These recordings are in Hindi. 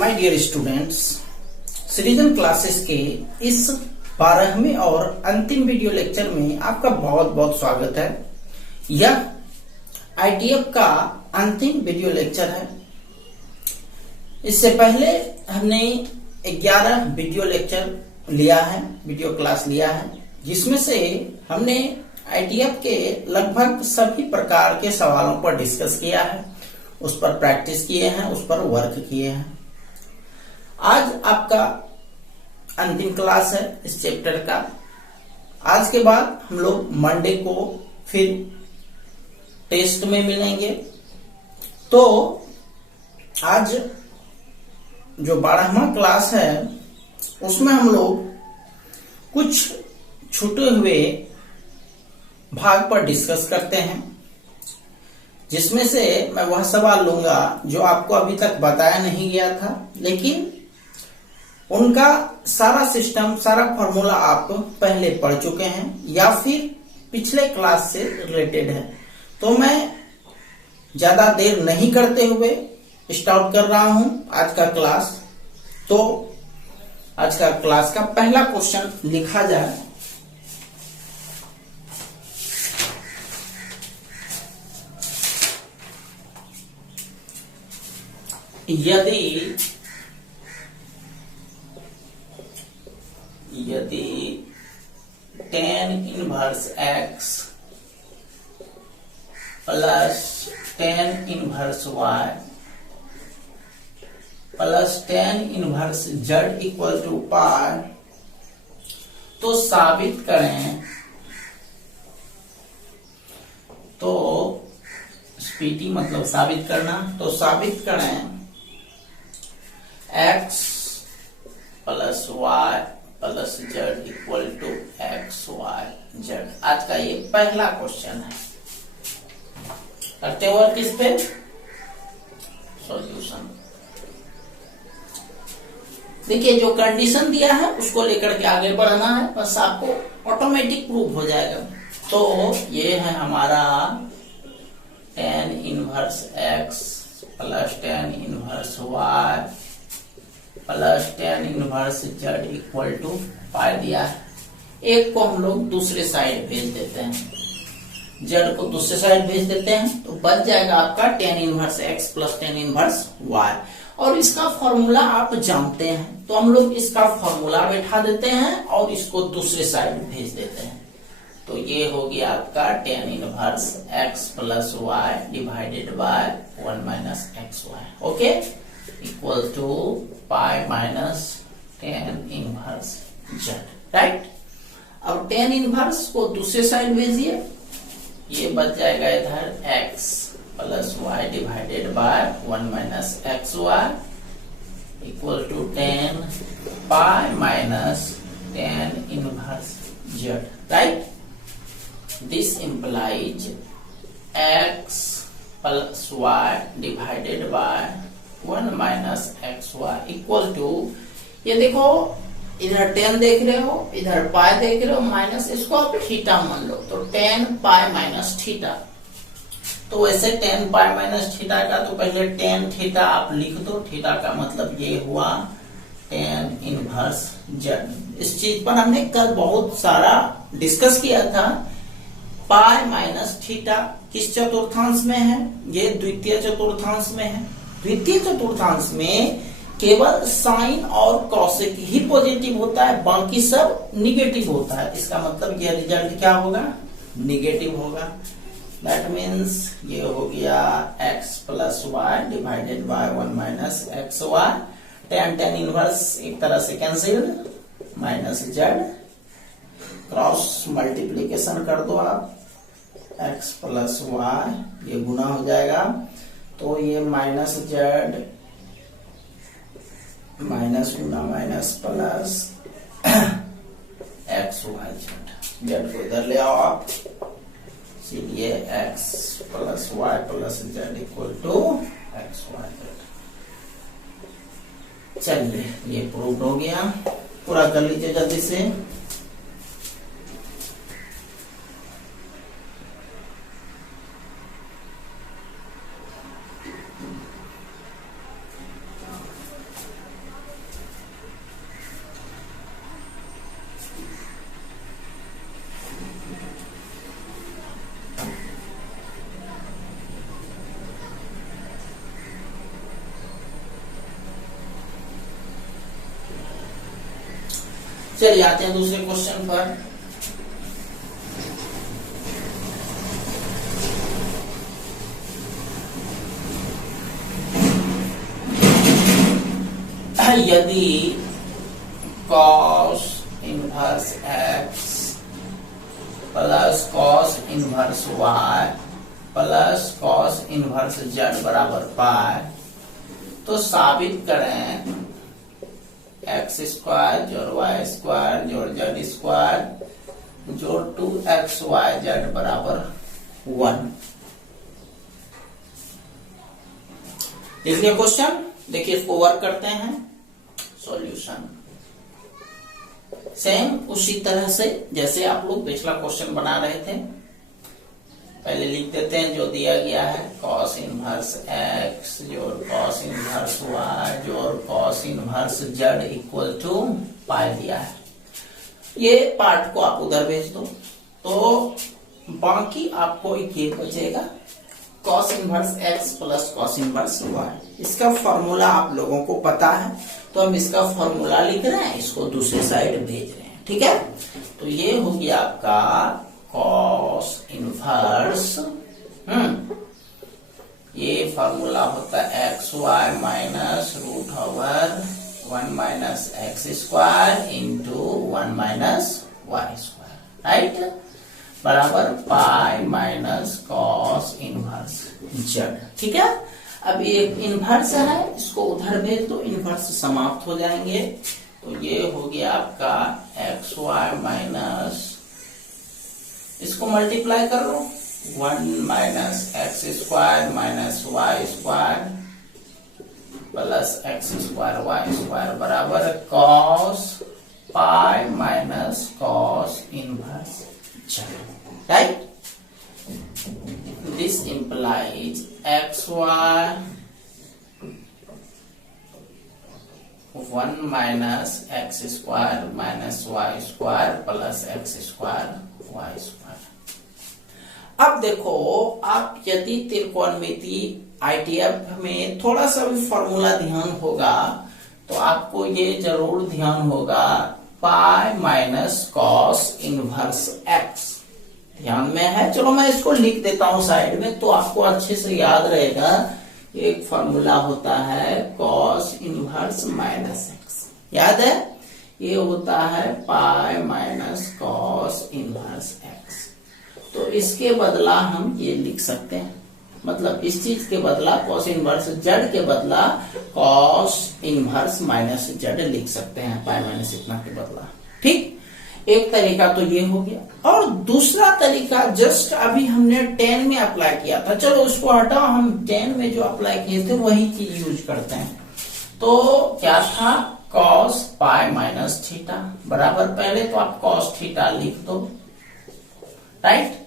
माय डियर स्टूडेंट्स, सृजन क्लासेस के इस 12वें और अंतिम वीडियो लेक्चर में आपका बहुत बहुत स्वागत है। यह आईटीएफ का अंतिम वीडियो लेक्चर है। इससे पहले हमने 11 वीडियो लेक्चर लिया है, वीडियो क्लास लिया है, जिसमें से हमने आईटीएफ के लगभग सभी प्रकार के सवालों पर डिस्कस किया है, उस पर प्रैक्टिस किए हैं, उस पर वर्क किए हैं। आज आपका अंतिम क्लास है इस चैप्टर का। आज के बाद हम लोग मंडे को फिर टेस्ट में मिलेंगे। तो आज जो 12वां क्लास है उसमें हम लोग कुछ छूटे हुए भाग पर डिस्कस करते हैं, जिसमें से मैं वह सवाल लूंगा जो आपको अभी तक बताया नहीं गया था, लेकिन उनका सारा सिस्टम, सारा फॉर्मूला आप पहले पढ़ चुके हैं या फिर पिछले क्लास से रिलेटेड है। तो मैं ज्यादा देर नहीं करते हुए स्टार्ट कर रहा हूं आज का क्लास। तो आज का क्लास का पहला क्वेश्चन लिखा जाए। यदि tan inverse x plus tan inverse y plus tan inverse z equal to pi, तो साबित करें। तो पीटी मतलब साबित करना। तो साबित करें x plus y plus Z equal to X Y Z. आज का ये पहला क्वेश्चन है। करते हैं वर्क इस पे, सॉल्यूशन। देखिए, जो कंडीशन दिया है उसको लेकर के आगे बढ़ना है, बस आपको ऑटोमेटिक प्रूव हो जाएगा। तो ये है हमारा tan inverse x plus tan inverse y plus tan inverse z equal to pi दिया है। एक को हम लोग दूसरे साइड भेज देते हैं, z को दूसरे साइड भेज देते हैं, तो बच जाएगा आपका tan inverse x plus tan inverse y। और इसका फॉर्मूला आप जानते हैं, तो हम लोग इसका फॉर्मूला बैठा देते हैं और इसको दूसरे साइड भेज देते हैं। तो ये हो गया आपका tan inverse x plus y divided by 1 minus x Y, okay, equal to pi minus tan inverse z, right. अब tan इनवर्स को दूसरे साइड भेजिए, ये बच जाएगा इधर x plus y divided by 1 minus x Y equal to tan pi minus tan inverse z, right. This implies x plus y divided by 1 minus x Y equal to, ये देखो इधर tan देख रहे हो, इधर पाई देख रहे हो, माइनस इसको आप थीटा मान लो, तो tan पाई माइनस थीटा। तो वैसे tan पाई माइनस थीटा का तो पहले tan थीटा आप लिख दो। थीटा का मतलब ये हुआ tan इनवर्स z। इस चीज पर हमने कल बहुत सारा डिस्कस किया था। पाई माइनस थीटा किस चतुर्थांश में है? ये द्वितीय चतुर्थांश में है। द्वितीय चतुर्थांश में केवल साइन और कॉसेक ही पॉजिटिव होता है, बाकी सब निगेटिव होता है। इसका मतलब ये रिजल्ट क्या होगा? निगेटिव होगा। दैट मीन्स ये हो गया x plus Y divided by 1 minus x Y. tan inverse एक तरह से cancelled, minus Z, cross multiplication कर दो आप, x प्लस वाई ये गुना हो जाएगा, तो ये माइनस जेड माइनस गुना minus plus X Y Z. Z को इधर ले आओ आप, इसीलिए x plus Y plus Z equal to X Y Z. चलिए, ये प्रूव हो गया। पूरा कर लीजिए जल्दी से। चलिए आते हैं दूसरे क्वेश्चन पर। यदि cos inverse x plus cos inverse y plus cos inverse z बराबर पाई, तो साबित करें x स्क्वायर जोड़ y स्क्वायर जोड़ z स्क्वायर जोड़ 2xyz बराबर 1। देखिए क्वेश्चन, देखिए इसको वर्क करते हैं। सॉल्यूशन सेम उसी तरह से जैसे आप लोग पिछला क्वेश्चन बना रहे थे, पहले लिख देते हैं जो दिया गया है, cos इनवर्स x जोड़ cos इनवर्स y जोड़ cos inverse z equal to pi दिया है। ये पार्ट को आप उधर भेज दो, तो बाकी आपको ये बचेगा cos inverse x plus cos inverse y। इसका फॉर्मूला आप लोगों को पता है, तो हम इसका फॉर्मूला लिख रहे हैं, इसको दूसरी साइड भेज रहे हैं। ठीक है, तो ये हो गया आपका cos इनवर्स, ये फॉर्मूला होता है X Y minus root over 1 minus x square into 1 minus Y square, right, बराबर pi minus cos inverse Z. ठीक है, अब ये इनवर्स है, इसको उधर भेज दो, इनवर्स समाप्त हो जाएंगे। तो ये हो गया आपका एक्स वाई माइनस, इसको मल्टीप्लाई कर लो, 1 minus x square minus Y square plus x square Y square बराबर cos pi minus cos inverse Z, right. This implies xy 1 minus x square minus y square plus x square y square। अब देखो, आप यदि त्रिकोणमिति ITF में थोड़ा सा भी फॉर्मूला ध्यान होगा तो आपको ये जरूर ध्यान होगा, पाई माइनस कॉस इनवर्स x ध्यान में है। चलो मैं इसको लिख देता हूं साइड में, तो आपको अच्छे से याद रहेगा। एक फॉर्मूला होता है cos इनवर्स माइनस x, याद है, ये होता है pi minus cos inverse x। तो इसके बदला हम ये लिख सकते हैं, मतलब इस चीज के बदला cos इनवर्स z के बदला cos इनवर्स माइनस z लिख सकते हैं, पाई माइनस इतना के बदला। ठीक, एक तरीका तो ये हो गया, और दूसरा तरीका जस्ट अभी हमने 10 में अप्लाई किया था, चलो उसको हटाओ, हम 10 में जो अप्लाई किए थे वही चीज यूज करते हैं। तो क्या था, cos पाई माइनस थीटा बराबर, पहले तो आप cos थीटा लिख दो, राइट,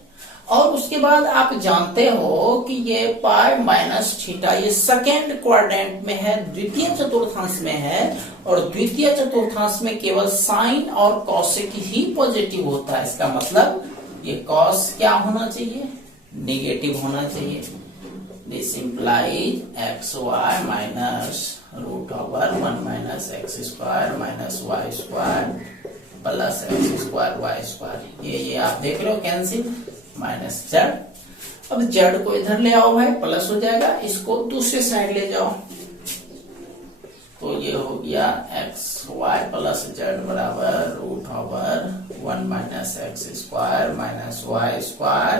और उसके बाद आप जानते हो कि ये पाई माइनस थीटा ये सेकेंड क्वाड्रेंट में है, द्वितीय चतुर्थांश में है, और द्वितीय चतुर्थांश में केवल साइन और कॉसेक ही पॉजिटिव होता है। इसका मतलब ये कॉस क्या होना चाहिए, नेगेटिव होना चाहिए। This implies X Y minus root over 1 minus x square minus Y square plus x square Y square. ये आप देख रहे हो कैंसिल, माइनस जेड। अब जेड को इधर ले आओ भाई, प्लस हो जाएगा, इसको दूसरे साइड ले जाओ, तो ये हो गया एक्स वाई प्लस जेड बराबर root over 1 minus x square minus Y square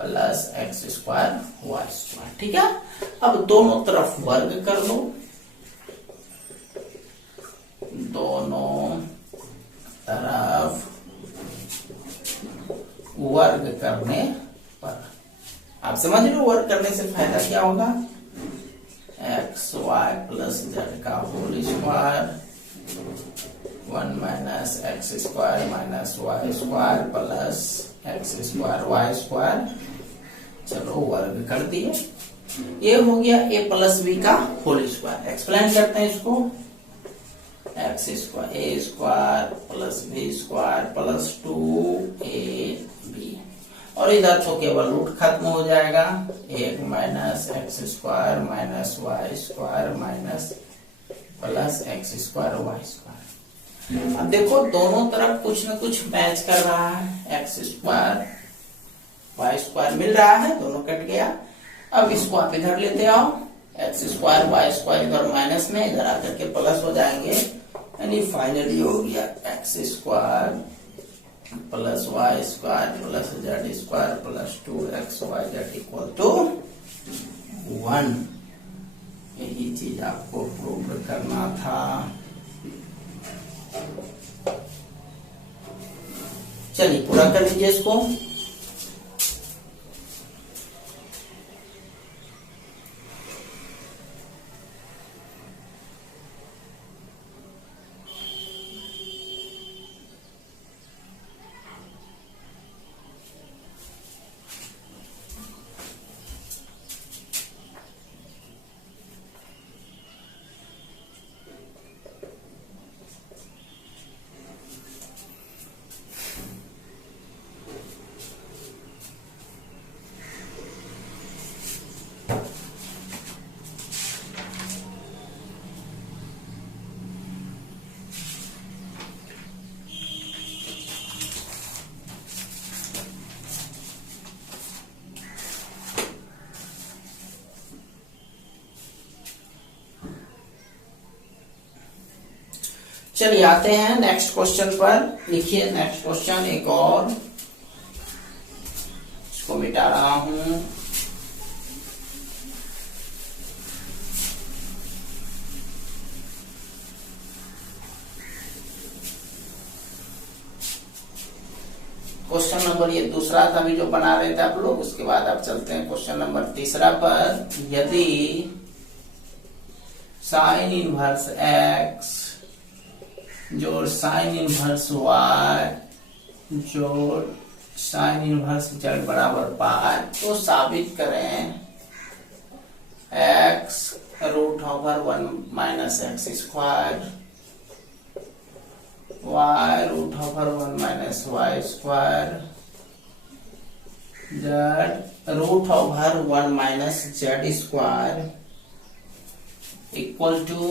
plus x square Y square. ठीक है, अब दोनों तरफ वर्ग कर लो, दोनों तरफ वर्ग करने पर आप समझ लो वर्ग करने से फायदा क्या होगा, एक्स वाई प्लस जेड का whole square 1 minus x square minus Y square plus x square Y square. चलो वर्ग कर दिए, ये हो गया ए प्लस बी का होल स्क्वायर। एक्सप्लेन करते हैं इसको, X square A square plus B square plus 2ab, और इधर तो केवल रूट खत्म हो जाएगा, 1 minus x square minus Y square minus plus x square Y square. अब देखो दोनों तरफ कुछ न कुछ मैच कर रहा है, एक्स स्क्वायर वाई स्क्वायर मिल रहा है, दोनों कट गया। अब इसको आप इधर लेते आओ, एक्स स्क्वायर वाई स्क्वायर इधर माइनस में, इधर आकर के प्लस हो जाएंगे, यानी फाइनली हो गया x square plus Y square plus Z square plus 2xyz equal to 1। यही चीज आपको प्रूव करना था। चलिए पूरा कर लीजिए इसको। चलिए आते हैं नेक्स्ट क्वेश्चन पर। लिखिए नेक्स्ट क्वेश्चन एक और, इसको मिटा रहा हूं। क्वेश्चन नंबर ये दूसरा था अभी जो बना रहे थे आप लोग, उसके बाद आप चलते हैं क्वेश्चन नंबर तीसरा पर। यदि साइन इनवर्स एक्स जोड़ साइन इनवर्स वाई जोड़ साइन इनवर्स जेड बराबर पाई, तो साबित करें X root over 1 minus x square Y root over 1 minus Y square Z root over 1 minus Z square equal to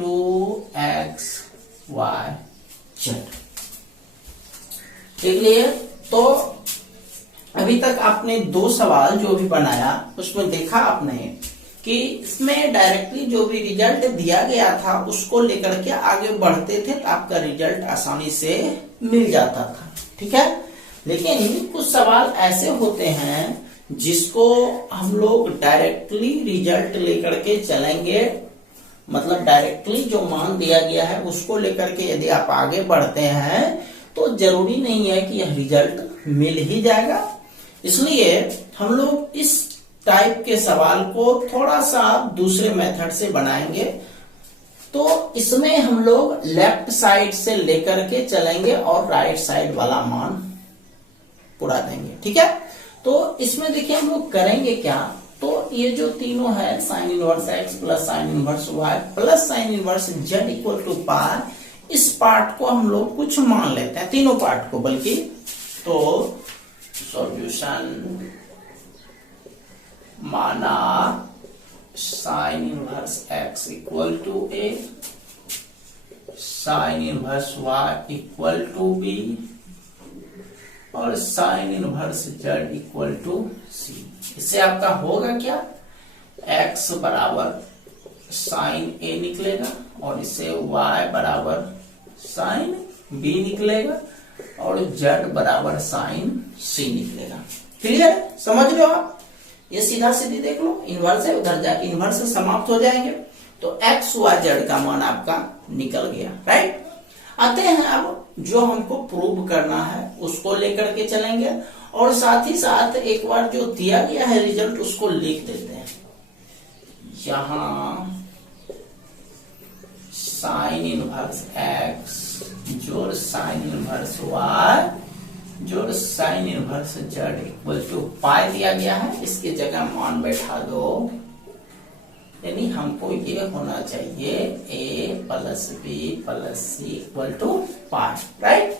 2x y z। देख लिए। तो अभी तक आपने दो सवाल जो भी बनाया उसमें देखा आपने कि इसमें डायरेक्टली जो भी रिजल्ट दिया गया था उसको लेकर के आगे बढ़ते थे तो आपका रिजल्ट आसानी से मिल जाता था, ठीक है। लेकिन कुछ सवाल ऐसे होते हैं जिसको हम लोग डायरेक्टली रिजल्ट लेकर के चलेंगे, मतलब डायरेक्टली जो मान दिया गया है उसको लेकर के यदि आप आगे बढ़ते हैं तो जरूरी नहीं है कि यह रिजल्ट मिल ही जाएगा। इसलिए हम लोग इस टाइप के सवाल को थोड़ा सा दूसरे मेथड से बनाएंगे। तो इसमें हम लोग लेफ्ट साइड से लेकर के चलेंगे और राइट साइड वाला मान पूरा देंगे, ठीक है। तो इसमें देखिए हम लोग करेंगे क्या, तो ये जो तीनों है sine inverse X plus sine inverse Y plus sine inverse Z equal to pi, इस पार्ट को हम लोग कुछ मान लेते हैं, तीनों पार्ट को बल्कि। तो सॉल्यूशन माना sine inverse X equal to A, sine inverse Y equal to B और sine inverse Z equal to C. इससे आपका होगा क्या, x बराबर साइन ए निकलेगा और इससे y बराबर साइन b निकलेगा और z बराबर साइन c निकलेगा। क्लियर, समझ लो आप। ये सीधा सीधी देख लो, इनवर्स है उधर जाके इनवर्स समाप्त हो जाएंगे तो x y z का मान आपका निकल गया, राइट। आते हैं अब जो हमको प्रूव करना है उसको लेकर के चलेंगे और साथ ही साथ एक बार जो दिया गया है रिजल्ट उसको लिख देते हैं। यहां साइन इनवर्स एक्स जोड़ साइन इनवर्स वाई जोड़ sine inverse Z equal to pi दिया गया है, इसकी जगह मान बैठा दो। यानी हमको ये होना चाहिए a plus B plus C equal to pi, right.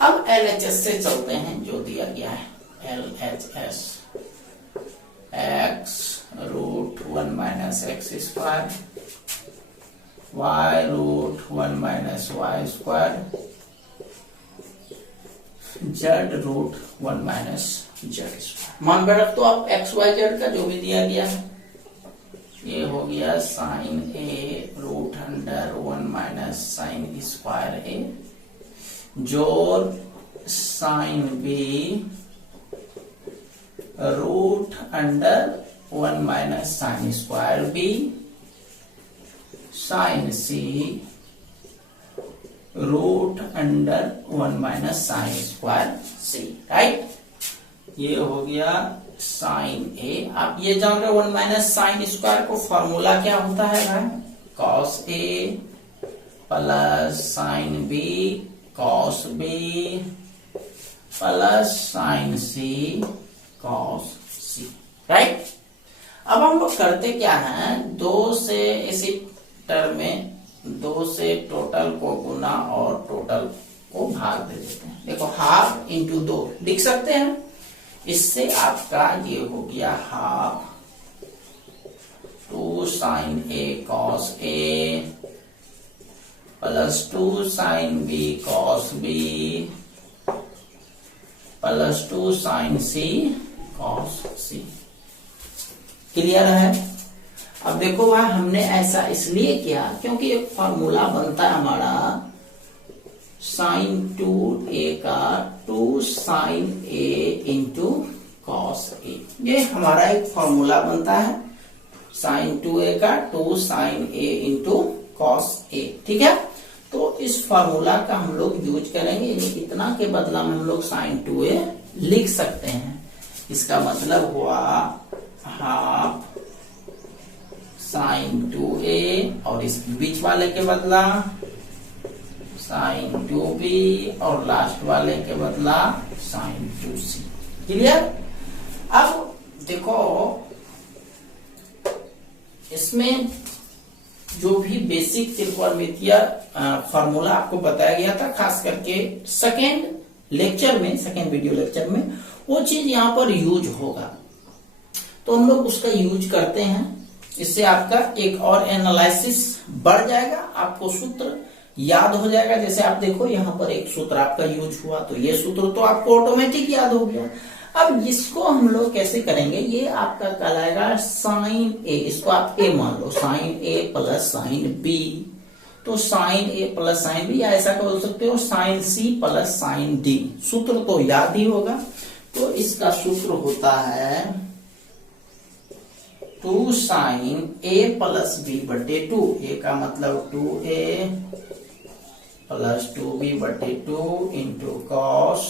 अब LHS से चलते हैं जो दिया गया है LHS x root 1 minus x square y root 1 minus Y square z root 1 minus Z square. मान पे रख दो आप एक्स वाई जेड का जो भी दिया गया है। ये हो गया sine A root under 1 minus sine square A जोड़ sine B root under 1 minus sine square B sine C root under 1 minus sine square C. Right, ये हो गया साइन ए। आप ये जान रहे हो 1 माइनस साइन स्क्वायर को फॉर्मूला क्या होता है भाई? Cos A plus sine B cos B plus sine C cos C. Right, अब हम लोग करते क्या है, दो से इसी टर्म में दो से टोटल को गुना और टोटल को भाग दे देते हैं। देखो हाफ इंटू 2 लिख सकते हैं। इससे आपका ये हो गया half 2 sine A cos A plus 2 sine B cos B plus 2 sine C cos C. Clear है? अब देखो भाई हमने ऐसा इसलिए किया क्योंकि एक फॉर्मूला बनता है हमारा साइन 2a का 2 sine a into cos a। ये हमारा एक फॉर्मूला बनता है साइन 2a का 2 sine a into cos a। ठीक है, तो इस फॉर्मूला का हम लोग यूज करेंगे। इतना के बदला में हम लोग साइन 2a लिख सकते हैं। इसका मतलब हुआ हाफ साइन 2a और इस बीच वाले के बदला साइन 2b और लास्ट वाले के बदला साइन 2c। क्लियर? अब देखो इसमें जो भी बेसिक त्रिकोणमितीय फॉर्मूला आपको बताया गया था, खास करके सेकेंड वीडियो लेक्चर में वो चीज यहाँ पर यूज होगा, तो हम लोग उसका यूज करते हैं। इससे आपका एक और एनालिसिस बढ़ जाएगा, आपको सूत्र याद हो जाएगा। जैसे आप देखो यहाँ पर एक सूत्र आपका यूज हुआ, तो ये सूत्र तो आपको ऑटोमेटिक याद हो गया। अब इसको हम लोग कैसे करेंगे, ये आपका कहलाएगा साइन ए। इसको आप ए मान लो, साइन ए प्लस साइन बी। तो साइन ए प्लस साइन बी, या ऐसा बोल सकते हो साइन सी प्लस साइन डी। सूत्र तो याद ही होगा। तो इसका सूत्र होता है 2 साइन ए प्लस बी बटे 2। ए का मतलब 2a प्लस 2b बटे 2 into cos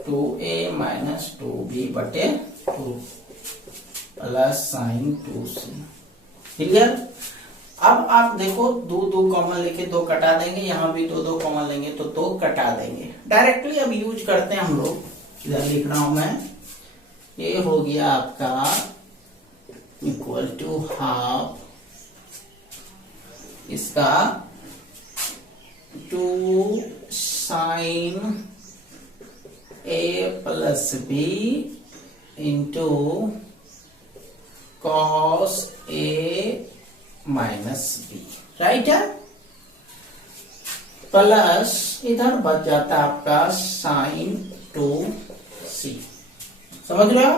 2a minus 2b बटे 2 प्लस साइन 2c। क्लियर? अब आप देखो 2 कॉमन लेके 2 कटा देंगे, यहां भी 2 कॉमन लेंगे तो 2 कटा देंगे। डायरेक्टली अब यूज करते हैं हम लोग। इधर लिख रहा हूं मैं, ये हो गया आपका इक्वल टू हाफ इसका 2 sine A plus B into cos a minus B. Right है? प्लस इधर बच जाता है आपका साइन 2c। समझ रहे हो?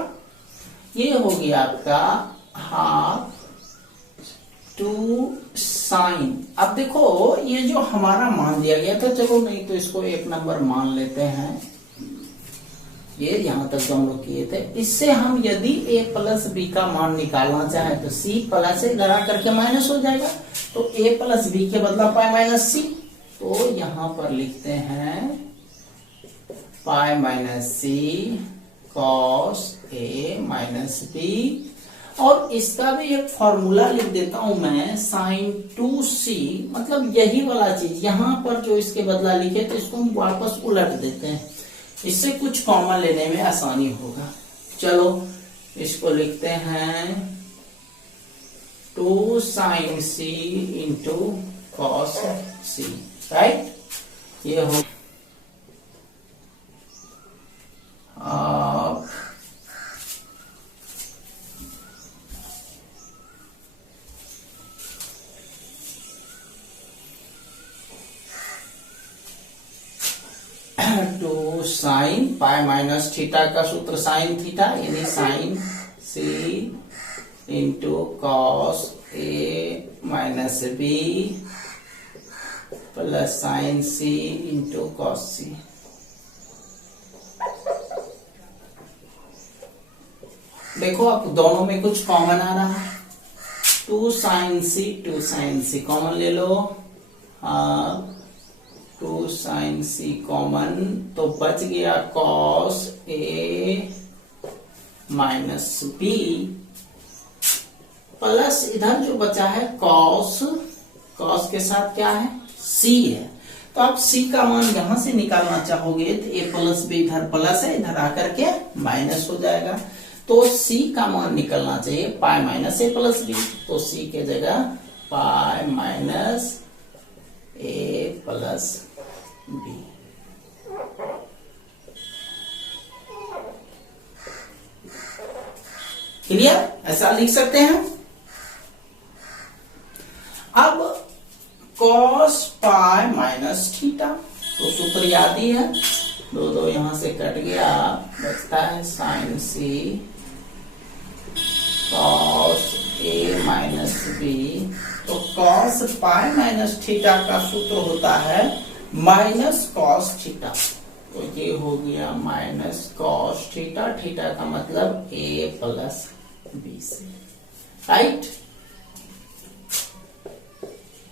ये हो गया आपका हाफ 2 साइन। अब देखो ये जो हमारा मान दिया गया था, चलो नहीं तो इसको 1 नंबर मान लेते हैं। ये यहां तक जो हम लोग किए थे, इससे हम यदि a प्लस बी का मान निकालना चाहें तो c प्लस ए लगा करके माइनस हो जाएगा। तो a प्लस बी के बदला पाई माइनस सी। तो यहां पर लिखते हैं pi minus C cos a minus B. और इसका भी एक फॉर्मूला लिख देता हूं मैं, साइन 2c। मतलब यही वाला चीज यहां पर जो इसके बदला लिखे तो इसको हम वापस उलट देते हैं, इससे कुछ कॉमन लेने में आसानी होगा। चलो इसको लिखते हैं 2 sine c into cos c। Right? ये हो two sine pi minus theta का सूत्र साइन थीटा, यानी sine c into cos a minus B plus sine c into cos c. देखो अब दोनों में कुछ कॉमन आ रहा है, टू साइन सी कॉमन ले लो, हाँ टू साइन सी कॉमन, तो बच गया cos a minus B plus इधर जो बचा है कॉस के साथ क्या है सी है। तो आप सी का मान यहां से निकालना चाहोगे तो ए प्लस बी इधर प्लस है, इधर आकर के माइनस हो जाएगा। तो सी का मान निकलना चाहिए पाई माइनस ए प्लस बी, तो सी के जगह पाई माइनस ए प्लस बी। क्लियर? ऐसा लिख सकते हैं। अब कॉस पाई माइनस थीटा, तो सूत्र याद ही है, दो दो यहां से कट गया, बचता है sign C cos a minus B. तो कॉस पाई माइनस थीटा का सूत्र होता है माइनस कॉस थीटा, तो ये हो गया माइनस कॉस थीटा, थीटा का मतलब ए प्लस बी से, राइट।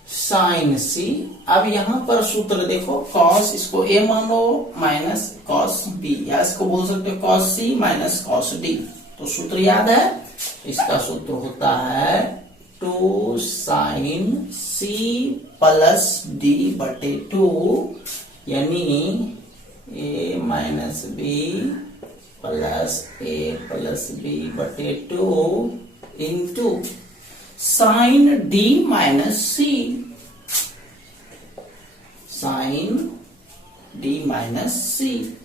साइन सी, अब यहां पर सूत्र देखो, कॉस इसको ए मानो माइनस कॉस बी, या इसको बोल सकते हो cos C minus cos D. तो सूत्र याद है, इसका सूत्र होता है टू साइन सी प्लस डी बटे टू, यानी A minus B plus A plus B बटे two into sine D minus C, sine D minus C,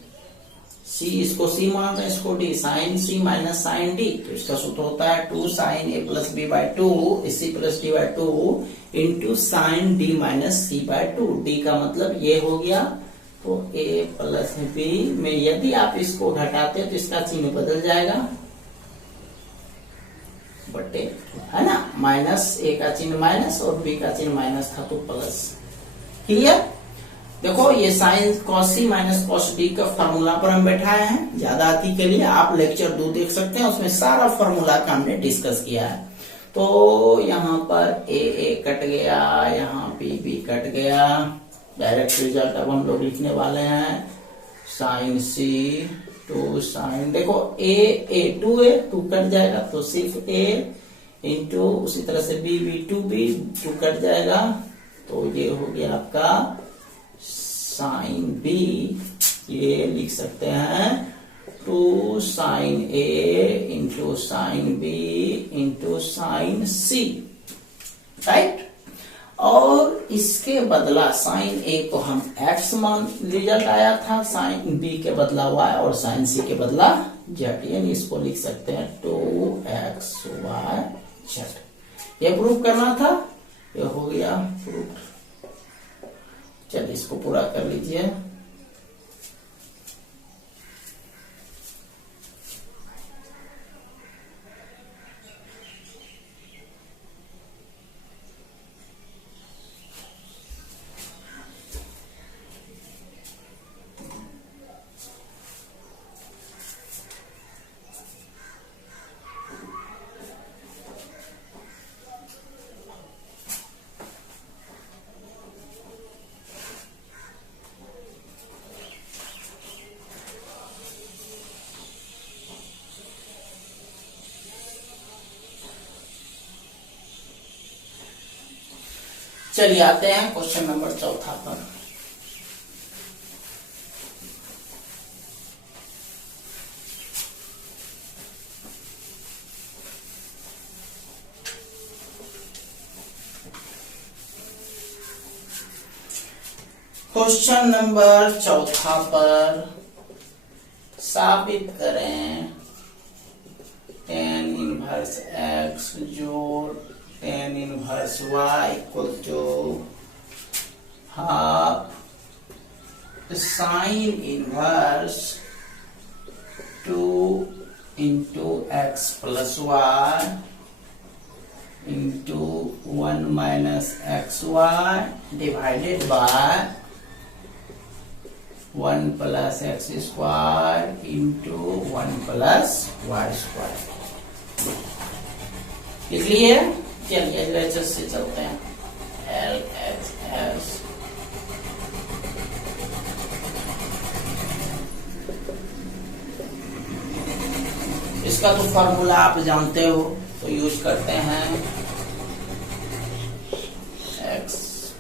C इसको सी मान रहे हैं, इसको D, sine C minus sine D. तो इसका सूत्र होता है two sine A plus B by two C plus D by two into sine D minus c by two. D का मतलब ये हो गया, तो ए प्लस बी में यदि आप इसको घटाते तो इसका चिन्ह बदल जाएगा, बटे, है ना, माइनस ए का चिन्ह माइनस और बी का चिन्ह माइनस था तो प्लस। क्लियर? देखो ये sine cos C minus cos D का फॉर्मूला पर हम बैठाए हैं, ज्यादा आती के लिए आप लेक्चर 2 देख सकते हैं, उसमें सारा फॉर्मूला का हमने डिस्कस किया है। तो यहाँ पर ए कट गया, यहाँ बी कट गया, डायरेक्ट रिजल्ट अब हम लोग लिखने वाले हैं साइन सी टू साइन, देखो ए टू कट जाएगा तो सिर्फ ए इंटू उसी तरह से बी टू कट जाएगा, तो ये हो गया आपका साइन बी, ये लिख सकते हैं two sine a into sine b into sine c, right. और इसके बदला साइन ए को हम एक्स मान, रिजल्ट आया था, साइन बी के बदला वाई और साइन सी के बदला जेड, यानी इसको लिख सकते हैं 2xy z। ये प्रूफ करना था, ये हो गया प्रूफ। चलिए इसको पूरा कर लीजिए। चलिए आते हैं क्वेश्चन नंबर 4 पर। क्वेश्चन नंबर 4 पर साबित करें tan इनवर्स x जोड़ tan inverse y equal to half sine inverse 2 into x plus y into 1 minus x Y divided by 1 plus x square into 1 plus Y square. लिख लिए? चलिए एलएचएस से चलते हैं। एलएचएस इसका तो फॉर्मूला आप जानते हो, तो यूज करते हैं x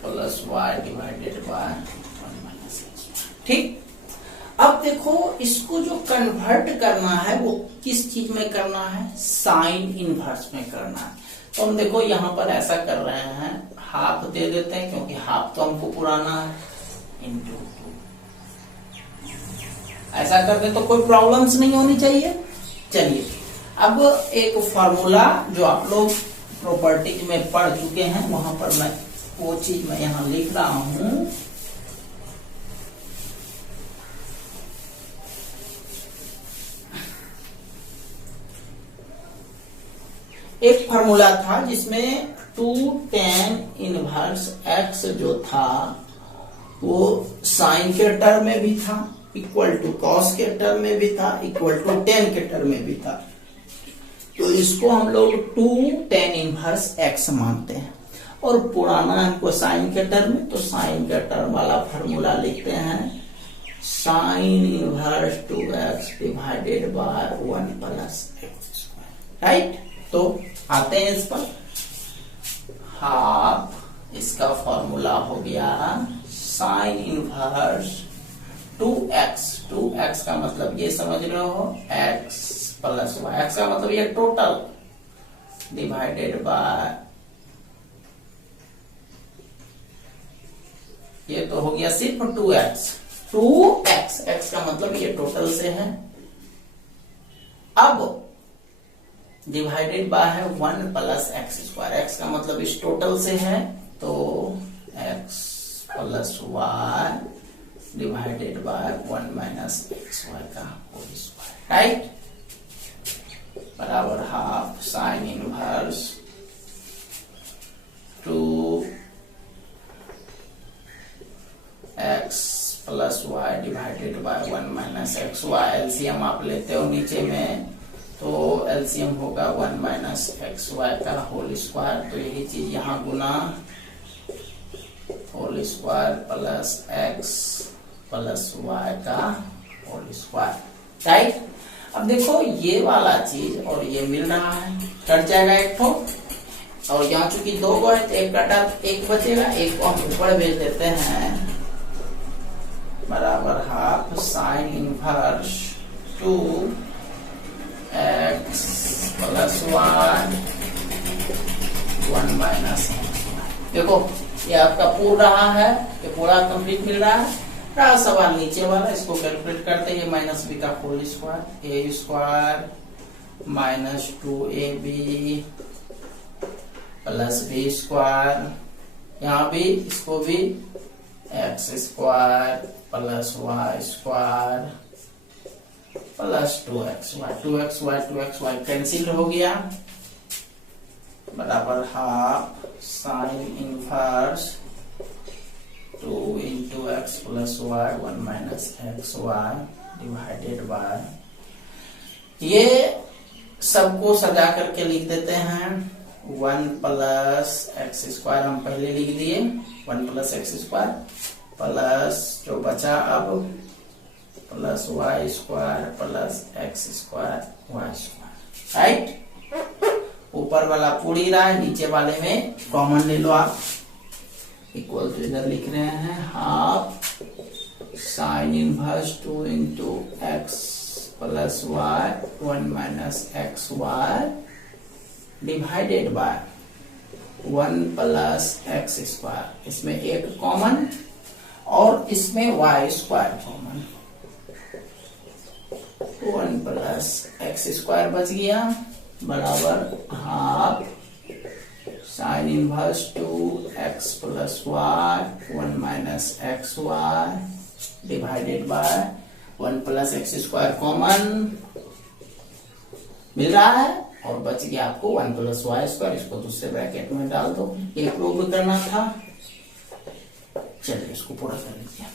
plus Y divided by 1 minus x. ठीक, अब देखो इसको जो कन्वर्ट करना है वो किस चीज में करना है? साइन इनवर्स में करना है। तो हम देखो यहाँ पर ऐसा कर रहे हैं, हाफ दे देते हैं क्योंकि हाफ तो हमको पुराना है, इंटू 2। ऐसा कर दे तो कोई प्रॉब्लम्स नहीं होनी चाहिए। चलिए अब एक फॉर्मूला जो आप लोग प्रॉपर्टीज में पढ़ चुके हैं, वहां पर मैं वो चीज मैं यहां लिख रहा हूं। एक फॉर्मूला था जिसमें 2 tan इनवर्स x जो था वो साइन के टर्म में भी था, इक्वल टू कॉस के टर्म में भी था, इक्वल टू tan के टर्म में भी था। तो इसको हम लोग 2 tan इनवर्स x मानते हैं, और पुराना हमको साइन के टर्म में, तो साइन के टर्म वाला फॉर्मूला लिखते हैं sign inverse 2x divided by 1 plus x square. Right, तो आते हैं इस पर। हाफ इसका फॉर्मूला हो गया साइन इनवर्स 2x का मतलब ये समझ रहे हो x प्लस वाई, x का मतलब ये टोटल डिवाइडेड बाय, ये तो हो गया सिर्फ 2x, x का मतलब ये टोटल से है। अब डिवाइडेड बाय है 1 प्लस एक्स स्क्वायर, x का मतलब इस टोटल से है, तो x plus Y divided by 1 minus x Y का होल स्क्वायर। राइट, बराबर half sine inverse 2x plus Y divided by 1 minus x Y. LCM आप लेते हो नीचे में, तो एलसीएम होगा 1 माइनस एक्स वाई का होल स्क्वायर। तो यही चीज यहाँ गुना whole square plus X plus Y का होल स्क्वायर। राइट, अब देखो ये वाला चीज और ये मिल रहा है, कट जाएगा एक ठो, और यहाँ चूंकि 2 गो है तो एक कटा, एक बचेगा, एक को हम ऊपर भेज देते हैं, बराबर half sine inverse 2x plus Y 1 minus x. देखो ये आपका पूरा रहा है, ये पूरा कंप्लीट मिल रहा है। रहा सवाल नीचे वाला, इसको कैलकुलेट करते हैं, माइनस बी का whole square, A square minus 2ab plus B square, यहाँ भी इसको भी X square plus Y square plus 2xy cancel हो गया, बराबर half sine inverse 2 into x plus Y 1 minus x Y divided by, ये सबको सजा करके लिख देते हैं 1 प्लस एक्स स्क्वायर, हम पहले लिख दिए 1 प्लस एक्स स्क्वायर प्लस जो बचा अब plus Y square plus x square Y square. Right, ऊपर वाला पूरी रहा है, नीचे वाले में कॉमन ले लो आप, इक्वल टू इधर लिख रहे हैं half sine inverse 2 into x plus Y 1 minus x Y divided by 1 plus x square, इसमें एक कॉमन और इसमें Y square common, 1 plus x square बच गया, बराबर half sine inverse 2x plus Y 1 minus x Y divided by 1 plus x square common मिल रहा है और बच गया आपको 1 प्लस वाई स्क्वायर। इसको दूसरे ब्रैकेट में डाल दो, ये प्रूव करना था। चलिए इसको पूरा कर लीजिए।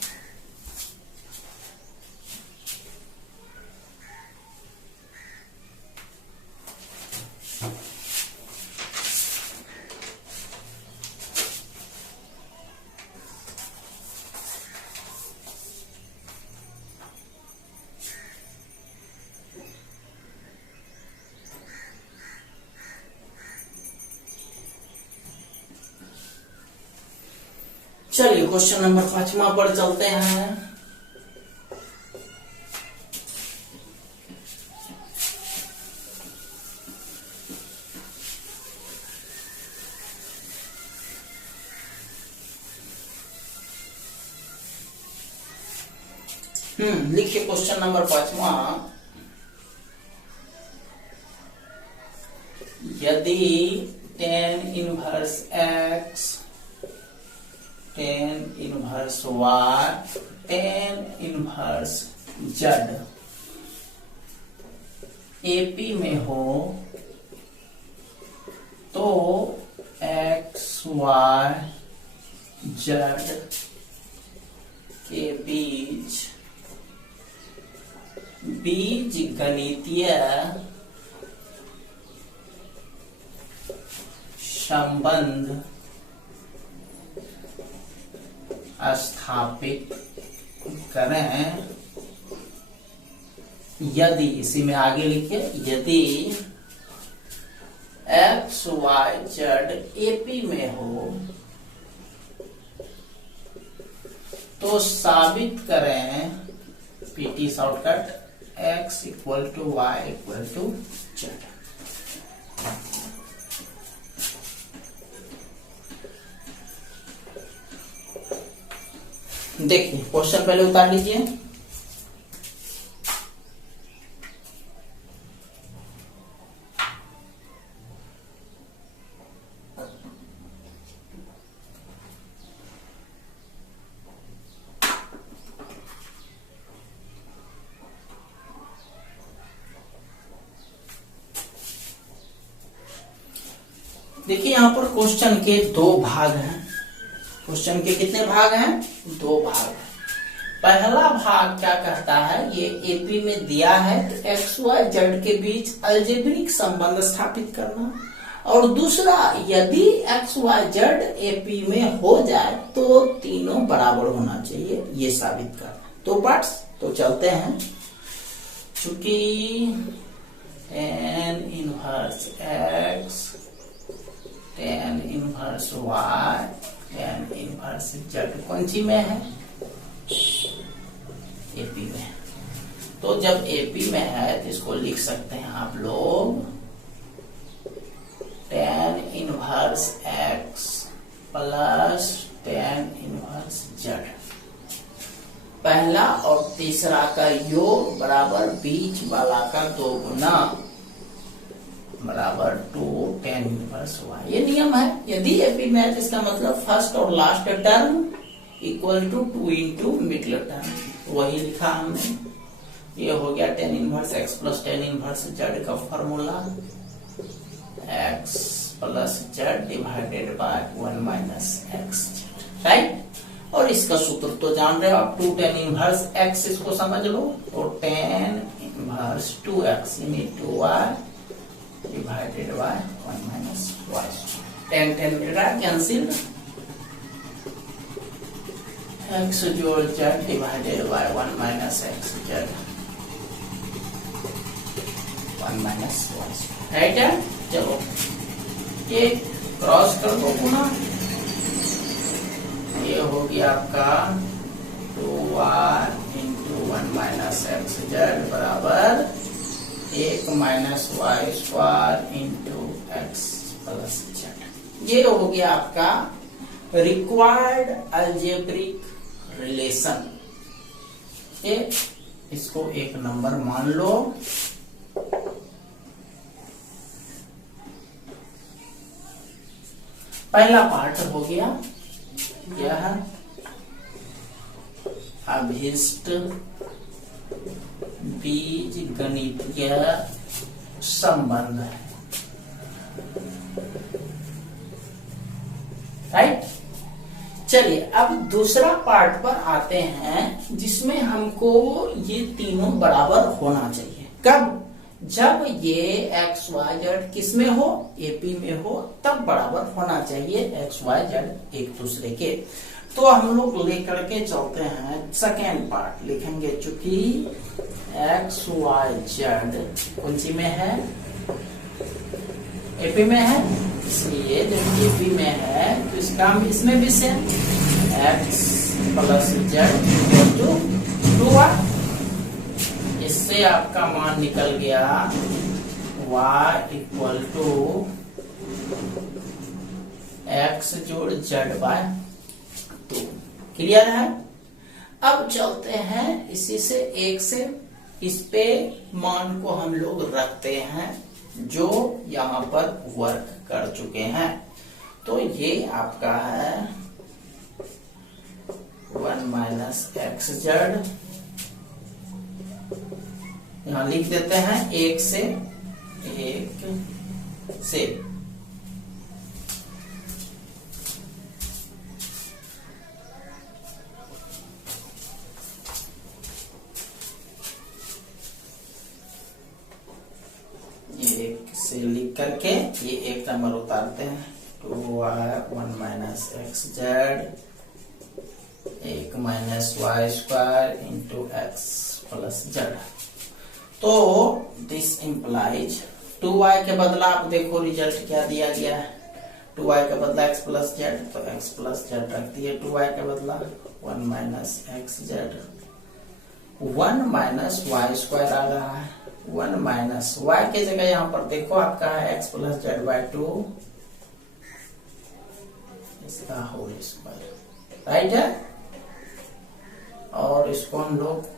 चलिए क्वेश्चन नंबर 5वां पर चलते हैं। लिखिए क्वेश्चन नंबर 5वां। यदि tan inverse x, tan inverse y, tan inverse z AP में हो तो x y z के बीच बीजगणितीय संबंध स्थापित करें यदि, इसी में आगे लिखिए, यदि एक्स वाई जेड एपी में हो तो साबित करें PT shortcut x equal to y equal to z. देखिए क्वेश्चन पहले उतार लीजिए। देखिए यहां पर क्वेश्चन के दो भाग हैं। क्वेश्चन के कितने भाग हैं? दो भाग। पहला भाग क्या कहता है, ये एपी में दिया है तो एक्स वाई जेड के बीच अलजेब्रिक संबंध स्थापित करना, और दूसरा यदि एक्स वाई जेड एपी में हो जाए तो तीनों बराबर होना चाहिए, ये साबित करना। दो पार्ट्स, तो चलते हैं। चूंकि tan inverse x, tan inverse y, tan inverse z कौन सी में है? एपी में। तो जब एपी में है तो इसको लिख सकते हैं आप लोग tan inverse X plus tan inverse Z. पहला और तीसरा का योग बराबर बीच वाला का 2 गुना बराबर 2 tan इनवर्स वाई। ये नियम है। यदि एपी में है तो इसका मतलब फर्स्ट और last term equal to 2 into middle term, वही लिखा हमने। ये हो गया tan inverse X plus tan inverse Z का formula, X plus Z divided by 1 minus X, right. और इसका सूत्र तो जान रहे हो आप, 2 tan इनवर्स एक्स, इसको समझ लो, तो tan inverse 2x * 2y divided by 1 minus y। tan tan मिल रहा है कैंसिल, x जोड़ z divided by 1 minus x Z 1 minus y, right है। चलो ये क्रॉस कर दो पुनः, ये हो गया आपका 2y into 1 minus x z बराबर 1 minus Y square into x plus z. ये हो गया आपका रिक्वायर्ड अलजेब्रिक रिलेशन। ये इसको 1 नंबर मान लो। पहला पार्ट हो गया यह अभीष्ट बीज गणितीय संबंध है। राइट। चलिए अब दूसरा पार्ट पर आते हैं, जिसमें हमको ये तीनों बराबर होना चाहिए। कब? जब ये एक्स वाई जेड किस में हो, एपी में हो, तब बराबर होना चाहिए एक्स वाई जेड एक दूसरे के। तो हम लोग लेकर के चलते हैं सेकेंड पार्ट लिखेंगे, चूंकि एक्स वाई जेड कौन सी में है, एपी में है, इसलिए जब एपी में है तो इसका इसमें भी same x plus Z equal to 2y। इससे आपका मान निकल गया y इक्वल टू एक्स जोड़ जेड बाय 2। क्लियर है। अब चलते हैं इसी से एक से इस पे मान को हम लोग रखते हैं जो यहाँ पर वर्क कर चुके हैं। तो ये आपका है 1 माइनस एक्स जेड, यहाँ लिख देते हैं एक से लिख करके ये एक नंबर उतारते हैं, 1 minus x Z 1 minus Y square into x plus Z. तो दिस इंप्लाइज 2y के बदला आप देखो रिजल्ट क्या दिया गया है, 2y के बदला x प्लस जेड, तो x प्लस जेड रख दिए 2y के बदला 1 minus x Z, 1 minus Y square आ रहा है, 1 माइनस y के जगह यहाँ पर देखो आपका है x प्लस जेड बाय 2 इसका होल स्क्वायर। राइट है। और इसको हम लोग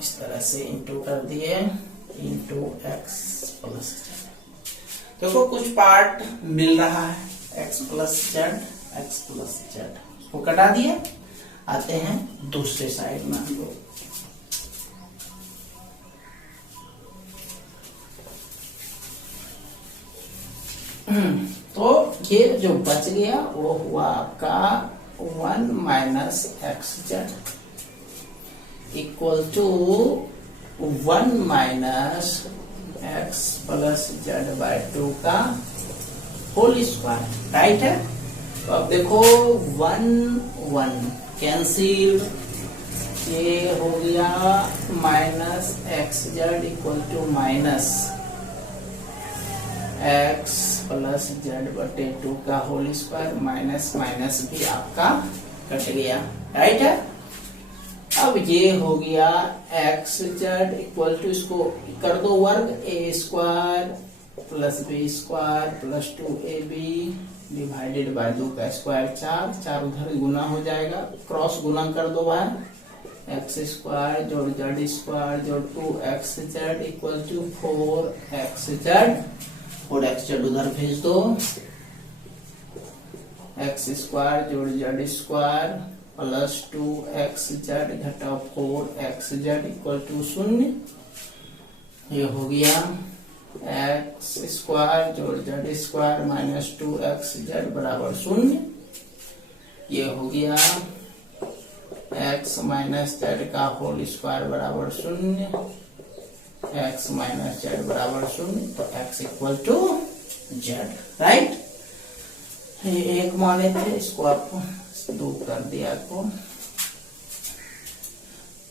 इस तरह से इंटू कर दिए इंटू एक्स प्लस जेड। देखो कुछ पार्ट मिल रहा है एक्स प्लस जेड उसको कटा दिए। आते हैं दूसरे साइड में हम लोग, तो ये जो बच गया वो हुआ आपका 1 minus x z equal to 1 minus x plus z by 2 का होल स्क्वायर। राइट है। तो अब देखो 1 कैंसिल, ये हो गया minus x z equal to minus x plus z बटे 2 का होल स्क्वायर, माइनस माइनस भी आपका कट गया। राइट है। अब ये हो गया एक्स जेड इक्वल टू, इसको कर दो वर्ग, A square plus B square plus 2ab divided by 2 का स्क्वायर 4 उधर गुना हो जाएगा, क्रॉस गुना कर दो बाहर, एक्स स्क्वायर जोड़ जेड स्क्वायर जोड़ 2x z equal to 4x z, 4x z उधर भेज दो, एक्स स्क्वायर जोड़ z square plus 2x z घटा 4x जेड इक्वल टू 0। ये हो गया एक्स स्क्वायर जोड़ z square minus 2x z बराबर 0। ये हो गया x माइनस जेड का होल स्क्वायर बराबर 0, x माइनस जेड बराबर 0, तो x इक्वल टू जेड। राइट। ये एक माने थे, इसको आपको 2 कर दिया को,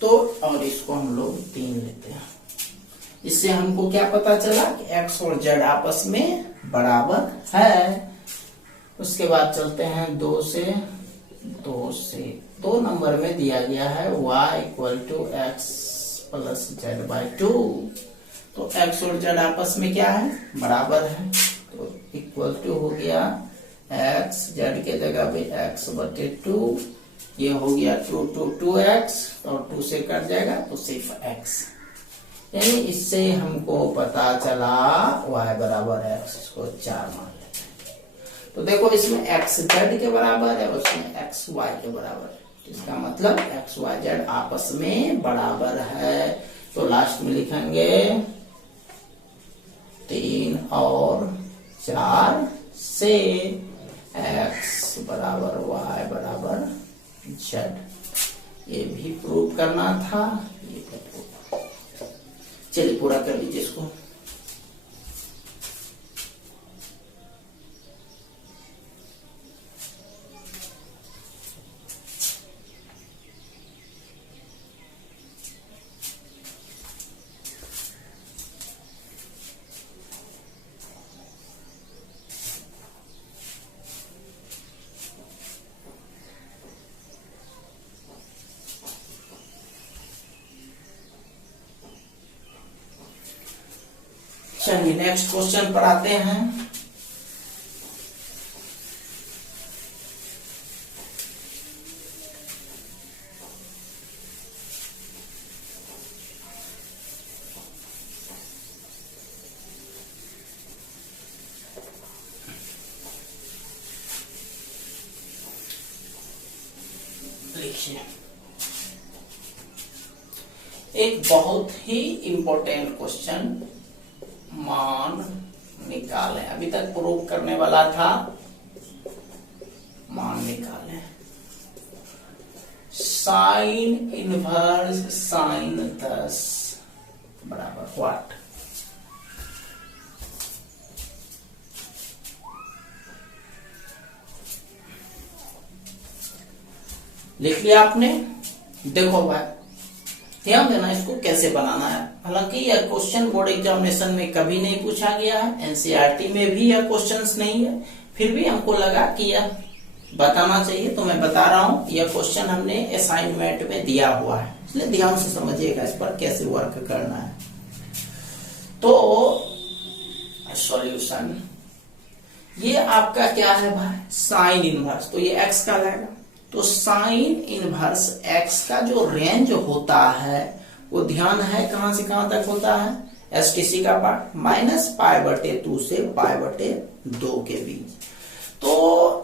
तो और इसको हम लोग 3 लेते हैं। इससे हमको क्या पता चला कि x और z आपस में बराबर है। उसके बाद चलते हैं 2 से 2 नंबर में दिया गया है y equal to x plus z by 2, तो x और z आपस में क्या है, बराबर है, तो इक्वल टू हो गया x, z के जगह पे x बटे 2, ये हो गया 2x और 2 से कट जाएगा तो सिर्फ x, यानी इससे हमको पता चला y बराबर x, इसको 4 मान लेते हैं। तो देखो इसमें x z के बराबर है, उसमें x y के बराबर है, इसका मतलब एक्स वाई जेड आपस में बराबर है। तो लास्ट में लिखेंगे 3 और 4 से एक्स बराबर वाई बराबर जेड। ये भी प्रूव करना था, ये भी प्रूव। चलिए पूरा कर लीजिए इसको। चलिए नेक्स्ट क्वेश्चन पर आते हैं। देखिए एक बहुत ही इंपॉर्टेंट क्वेश्चन, मान निकालें। अभी तक प्रूव करने वाला था, मान निकालें। साइन इनवर्स साइन 10 बराबर व्हाट? लिख लिया आपने? देखो भाई ध्यान देना इसको कैसे बनाना है। हालांकि यह क्वेश्चन बोर्ड एग्जामिनेशन में कभी नहीं पूछा गया है, एनसीईआरटी में भी यह क्वेश्चंस नहीं है, फिर भी हमको लगा कि यह बताना चाहिए तो मैं बता रहा हूं। यह क्वेश्चन हमने असाइनमेंट में दिया हुआ है, इसलिए ध्यान से समझिएगा इस पर कैसे वर्क करना है। तो सॉल्यूशन ये आपका क्या है भाई? साइन इनवर्स, तो ये एक्स का लाएगा। तो साइन इनवर्स एक्स का जो रेंज होता है वो ध्यान है कहां से कहां तक होता है? एसटीसी का पार्ट -π/2 से π/2 के बीच। तो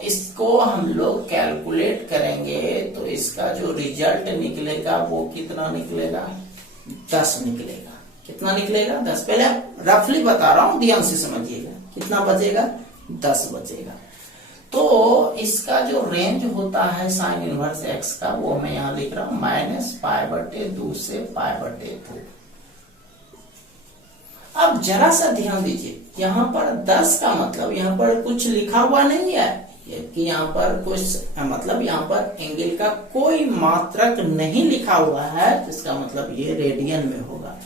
इसको हम लोग कैलकुलेट करेंगे तो इसका जो रिजल्ट निकलेगा वो कितना निकलेगा? 10 निकलेगा। कितना निकलेगा? 10। पहले रफली बता रहा हूं, ध्यान से समझिएगा। कितना बचेगा? 10 बचेगा। तो इसका जो रेंज होता है साइन इनवर्स एक्स का वो मैं यहां लिख रहा हूं -π/2 से π/2। अब जरा सा ध्यान दीजिए, यहां पर 10 का मतलब यहां पर कुछ लिखा हुआ नहीं है कि यहां पर कुछ मतलब यहां पर एंगल का कोई मात्रक नहीं लिखा हुआ है, जिसका मतलब ये रेडियन में होगा।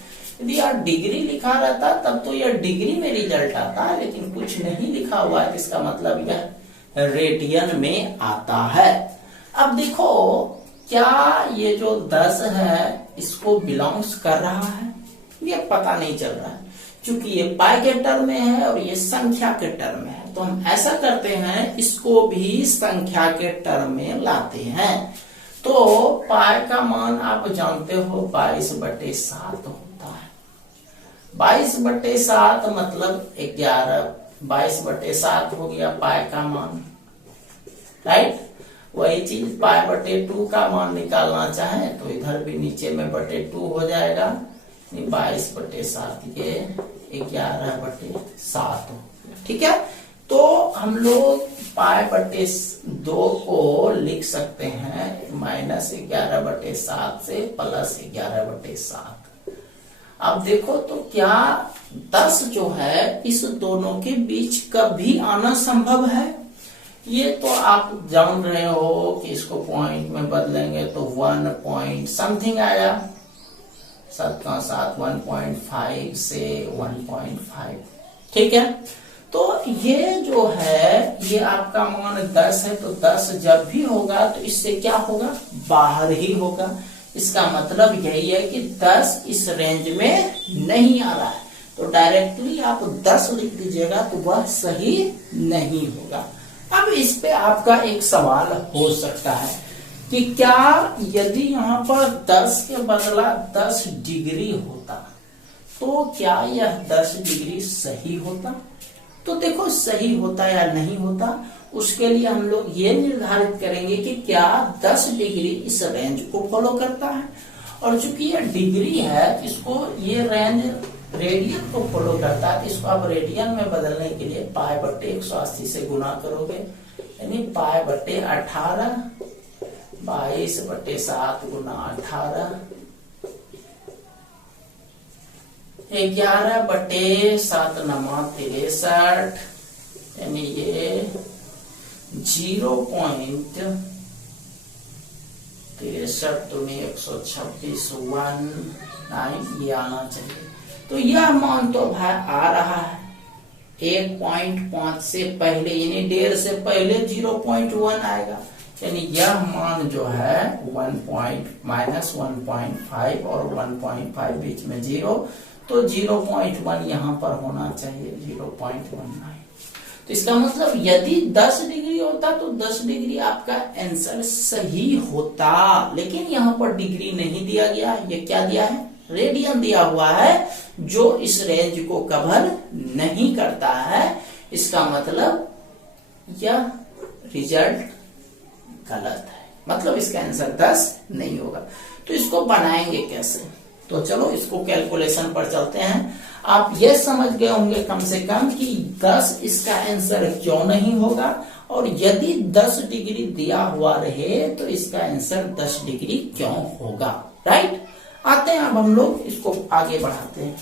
यदि यार डिग्री लिखा रहता तब तो यह डिग्री में रिजल्ट आता है, लेकिन कुछ नहीं लिखा हुआ है, इसका मतलब यह रेडियन में आता है। अब देखो क्या ये जो 10 है इसको बिलोंग्स कर रहा है? ये पता नहीं चल रहा है, क्योंकि ये पाई के टर्म में है और ये संख्या के टर्म में है। तो हम ऐसा करते हैं, इसको भी संख्या के टर्म में लाते हैं। तो पाई का मान आप जानते हो 22/7 होता है। 22/7 मतलब 11। 22/7 हो गया पाई का मान, राइट। वही चीज π/2 का मान निकालना चाहे तो इधर भी नीचे में /2 हो जाएगा। 22/7 ये 11/7 हो, ठीक है। तो हम लोग π/2 को लिख सकते हैं -11/7 से +11/7। अब देखो तो क्या 10 जो है इस दोनों के बीच कभी आना संभव है? ये तो आप जान रहे हो कि इसको पॉइंट में बदलेंगे तो 1 पॉइंट समथिंग आया, 7 का 7 1.5 से 1.5, ठीक है। तो ये जो है ये आपका मान 10 है, तो 10 जब भी होगा तो इससे क्या होगा? बाहर ही होगा। इसका मतलब यही है कि 10 इस रेंज में नहीं आ रहा है, तो डायरेक्टली आप 10 लिख दीजिएगा तो वह सही नहीं होगा। अब इस पे आपका एक सवाल हो सकता है कि क्या यदि यहाँ पर 10 के बदला 10 डिग्री होता तो क्या यह 10 डिग्री सही होता? तो देखो सही होता या नहीं होता, उसके लिए हम लोग ये निर्धारित करेंगे कि क्या 10 डिग्री इस रेंज को फॉलो करता है। और चूंकि ये डिग्री है, इसको ये रेंज रेडियन को फॉलो करता है, तो इसको आप रेडियन में बदलने के लिए पाई बट्टे 180 से गुना करोगे, यानी पाई बट्टे 18 22/7 गुना 18 11/7 नमा 63, यानी ये 0.63 दूनी 126 19 ये आना चाहिए। तो यह मान तो भाई आ रहा है 1.5 से पहले, यानी 1.5 से पहले 0.1 आएगा, यानी यह मान जो है 1.-1.5 और 1.5 बीच में 0, तो 0.1 यहाँ पर होना चाहिए 0.19। तो इसका मतलब यदि 10 डिग्री होता तो 10 डिग्री आपका आंसर सही होता, लेकिन यहाँ पर डिग्री नहीं दिया गया, ये क्या दिया है, रेडियन दिया हुआ है, जो इस रेंज को कवर नहीं करता है। इसका मतलब यह रिजल्ट गलत है, मतलब इसका आंसर 10 नहीं होगा। तो इसको बनाएंगे कैसे, तो चलो इसको कैलकुलेशन पर चलते हैं। आप ये समझ गए होंगे कम से कम कि 10 इसका आंसर क्यों नहीं होगा, और यदि 10 डिग्री दिया हुआ रहे तो इसका आंसर 10 डिग्री क्यों होगा, राइट। आते हैं अब हम लोग इसको आगे बढ़ाते हैं,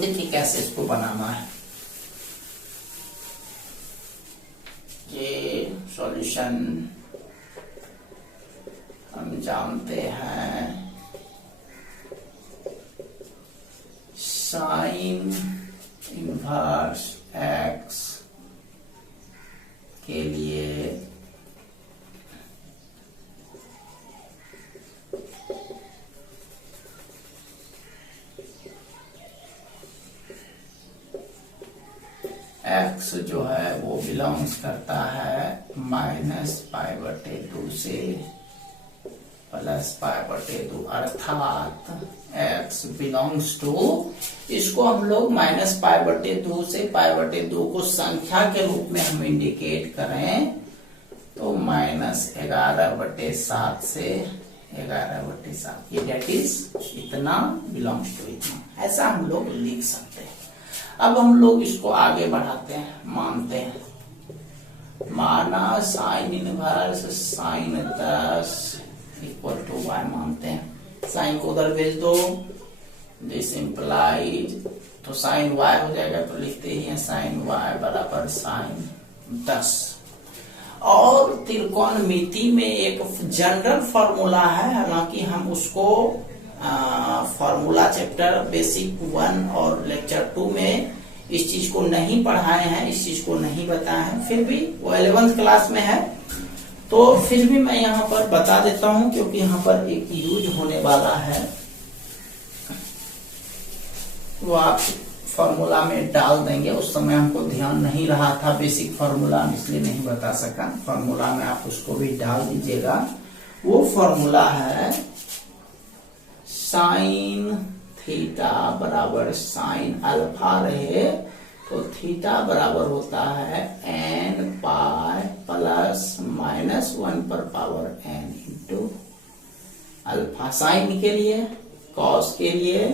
देखिए कैसे इसको बनाना है। ये सॉल्यूशन हम जानते हैं, साइन इनवर्स एक्स के लिए एक्स जो है वो बिलोंग्स करता है -π/2 से +π/2, अर्थात x बिलोंग्स टू, इसको हम लोग -π/2 से π/2 को संख्या के रूप में हम इंडिकेट करें तो -11/7 से 11/7, ये डेट इज इतना बिलोंग्स टू इतना, ऐसा हम लोग लिख सकते हैं। अब हम लोग इसको आगे बढ़ाते हैं, मानते हैं, माना sine inverse sine 10 equal to y मानते हैं, साइन को उधर भेज दो, दिस इंप्लाइज, तो साइन y हो जाएगा, तो लिखते ही हैं साइन y बराबर साइन 10। और त्रिकोणमिति में एक जनरल फॉर्मूला है, हालांकि हम उसको फॉर्मूला चैप्टर बेसिक 1 और लेक्चर 2 में इस चीज को नहीं पढ़ाए हैं, इस चीज को नहीं बताए हैं, फिर भी वो 11th क्लास में है, तो फिर भी मैं यहाँ पर बता देता हूँ, क्योंकि यहाँ पर एक यूज होने वाला है, वो आप फॉर्मूला में डाल देंगे। उस समय हमको ध्यान नहीं रहा था बेसिक फॉर्मूला, इसलिए नहीं बता सका। फॉर्मूला में आप उसको भी डाल दीजिएगा। वो फॉर्मूला है साइन थीटा बराबर साइन अल्फा रहे तो थीटा बराबर होता है n पाई प्लस -1 पर power n into alpha. Sine के लिए, कॉस के लिए,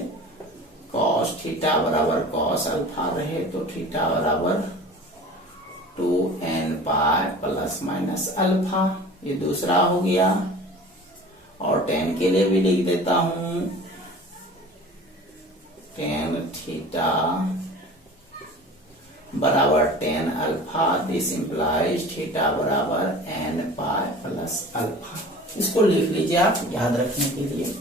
कॉस थीटा बराबर कॉस अल्फा रहे तो थीटा बराबर 2n pi plus minus alpha, ये दूसरा हो गया। और tan के लिए भी लिख देता हूं, tan थीटा बराबर tan alpha, this implies theta बराबर n पाई प्लस अल्फा। इसको लिख लीजिए, आप याद रखने के लिए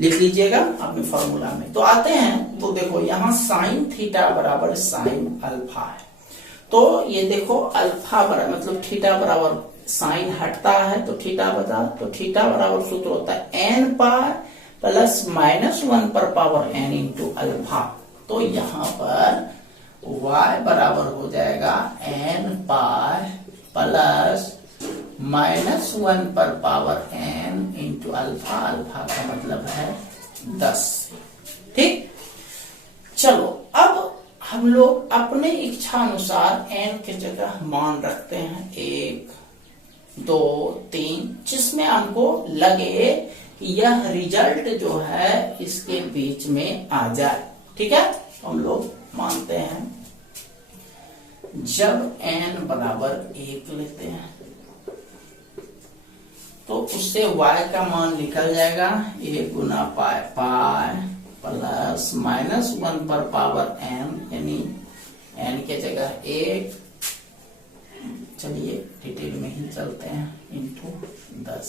लिख लीजिएगा अपने फॉर्मूला में। तो आते हैं, तो देखो यहाँ साइन थीटा बराबर साइन अल्फा है, तो ये देखो अल्फा बराबर मतलब थीटा बराबर साइन हटता है तो थीटा बता, तो थीटा बराबर सूत्र होता है n पाई प्लस -1 पर पावर n इंटू अल्फा। तो यहाँ पर y बराबर हो जाएगा n पाई प्लस -1 पर power n into alpha, alpha का मतलब है 10। ठीक, चलो अब हम हम लोग अपने इच्छा अनुसार n के जगह मान रखते हैं 1, 2, 3, जिसमें हमको लगे कि यह रिजल्ट जो है इसके बीच में आ जाए। ठीक है, तो हम लोग मानते हैं जब n बराबर 1 लेते हैं तो उससे y का मान निकल जाएगा 1 गुना पाई प्लस -1 पर पावर n, यानी n के जगह 1, चलिए डिटेल में ही चलते हैं, इंटू 10।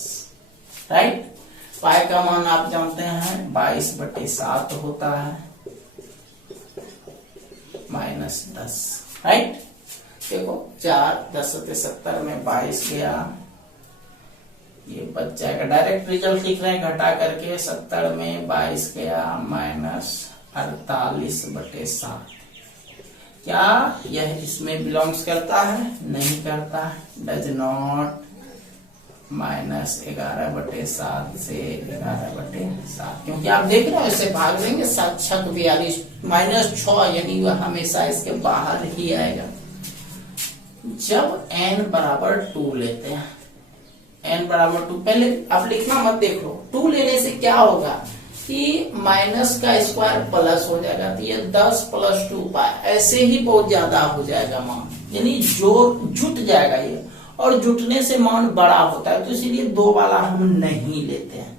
राइट, पाई का मान आप जानते हैं 22/7 होता है, -10। राइट, देखो 4 10 70 में 22 गया, ये बच जाएगा। डायरेक्ट रिजल्ट लिख रहे हैं घटा करके, 70 में 22 गया -48/7। क्या यह इसमें बिलोंग्स करता है? नहीं करता है, डज नॉट। -11/7 से 11/7, क्योंकि आप देख रहे हो इसे भाग देंगे 7 6 42, -6, यानी वह हमेशा इसके बाहर ही आएगा। जब n बराबर 2 लेते हैं, n बराबर 2, पहले आप लिखना मत, देख लो 2 लेने से क्या होगा कि माइनस का स्क्वायर प्लस हो जाएगा, तो ये 10 + 2 पाई, ऐसे ही बहुत ज्यादा हो जाएगा मान, यानी जोर जुट जाएगा ये, और जुटने से मान बड़ा होता है, तो इसीलिए 2 वाला हम नहीं लेते हैं।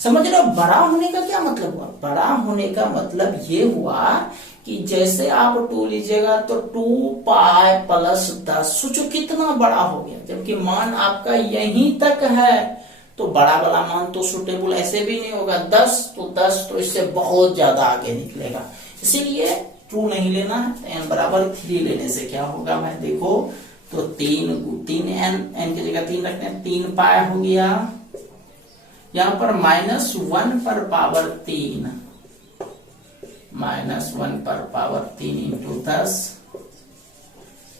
समझ रहे हो बड़ा होने का क्या मतलब हुआ? बड़ा होने का मतलब ये हुआ कि जैसे आप 2 लीजिएगा तो 2 पाई प्लस 10, सोचो कितना बड़ा हो गया, जबकि मान आपका यहीं तक है, तो बड़ा वाला मान तो सुटेबल ऐसे भी नहीं होगा। 10 तो इससे बहुत ज्यादा आगे निकलेगा, इसीलिए 2 नहीं लेना है। n बराबर 3 लेने से क्या होगा, मैं देखो तो 3 n की जगह 3 रखते हैं, 3 पाई हो गया, यहाँ पर -1 पर पावर 3, -1 पर पावर 3 इंटू 10,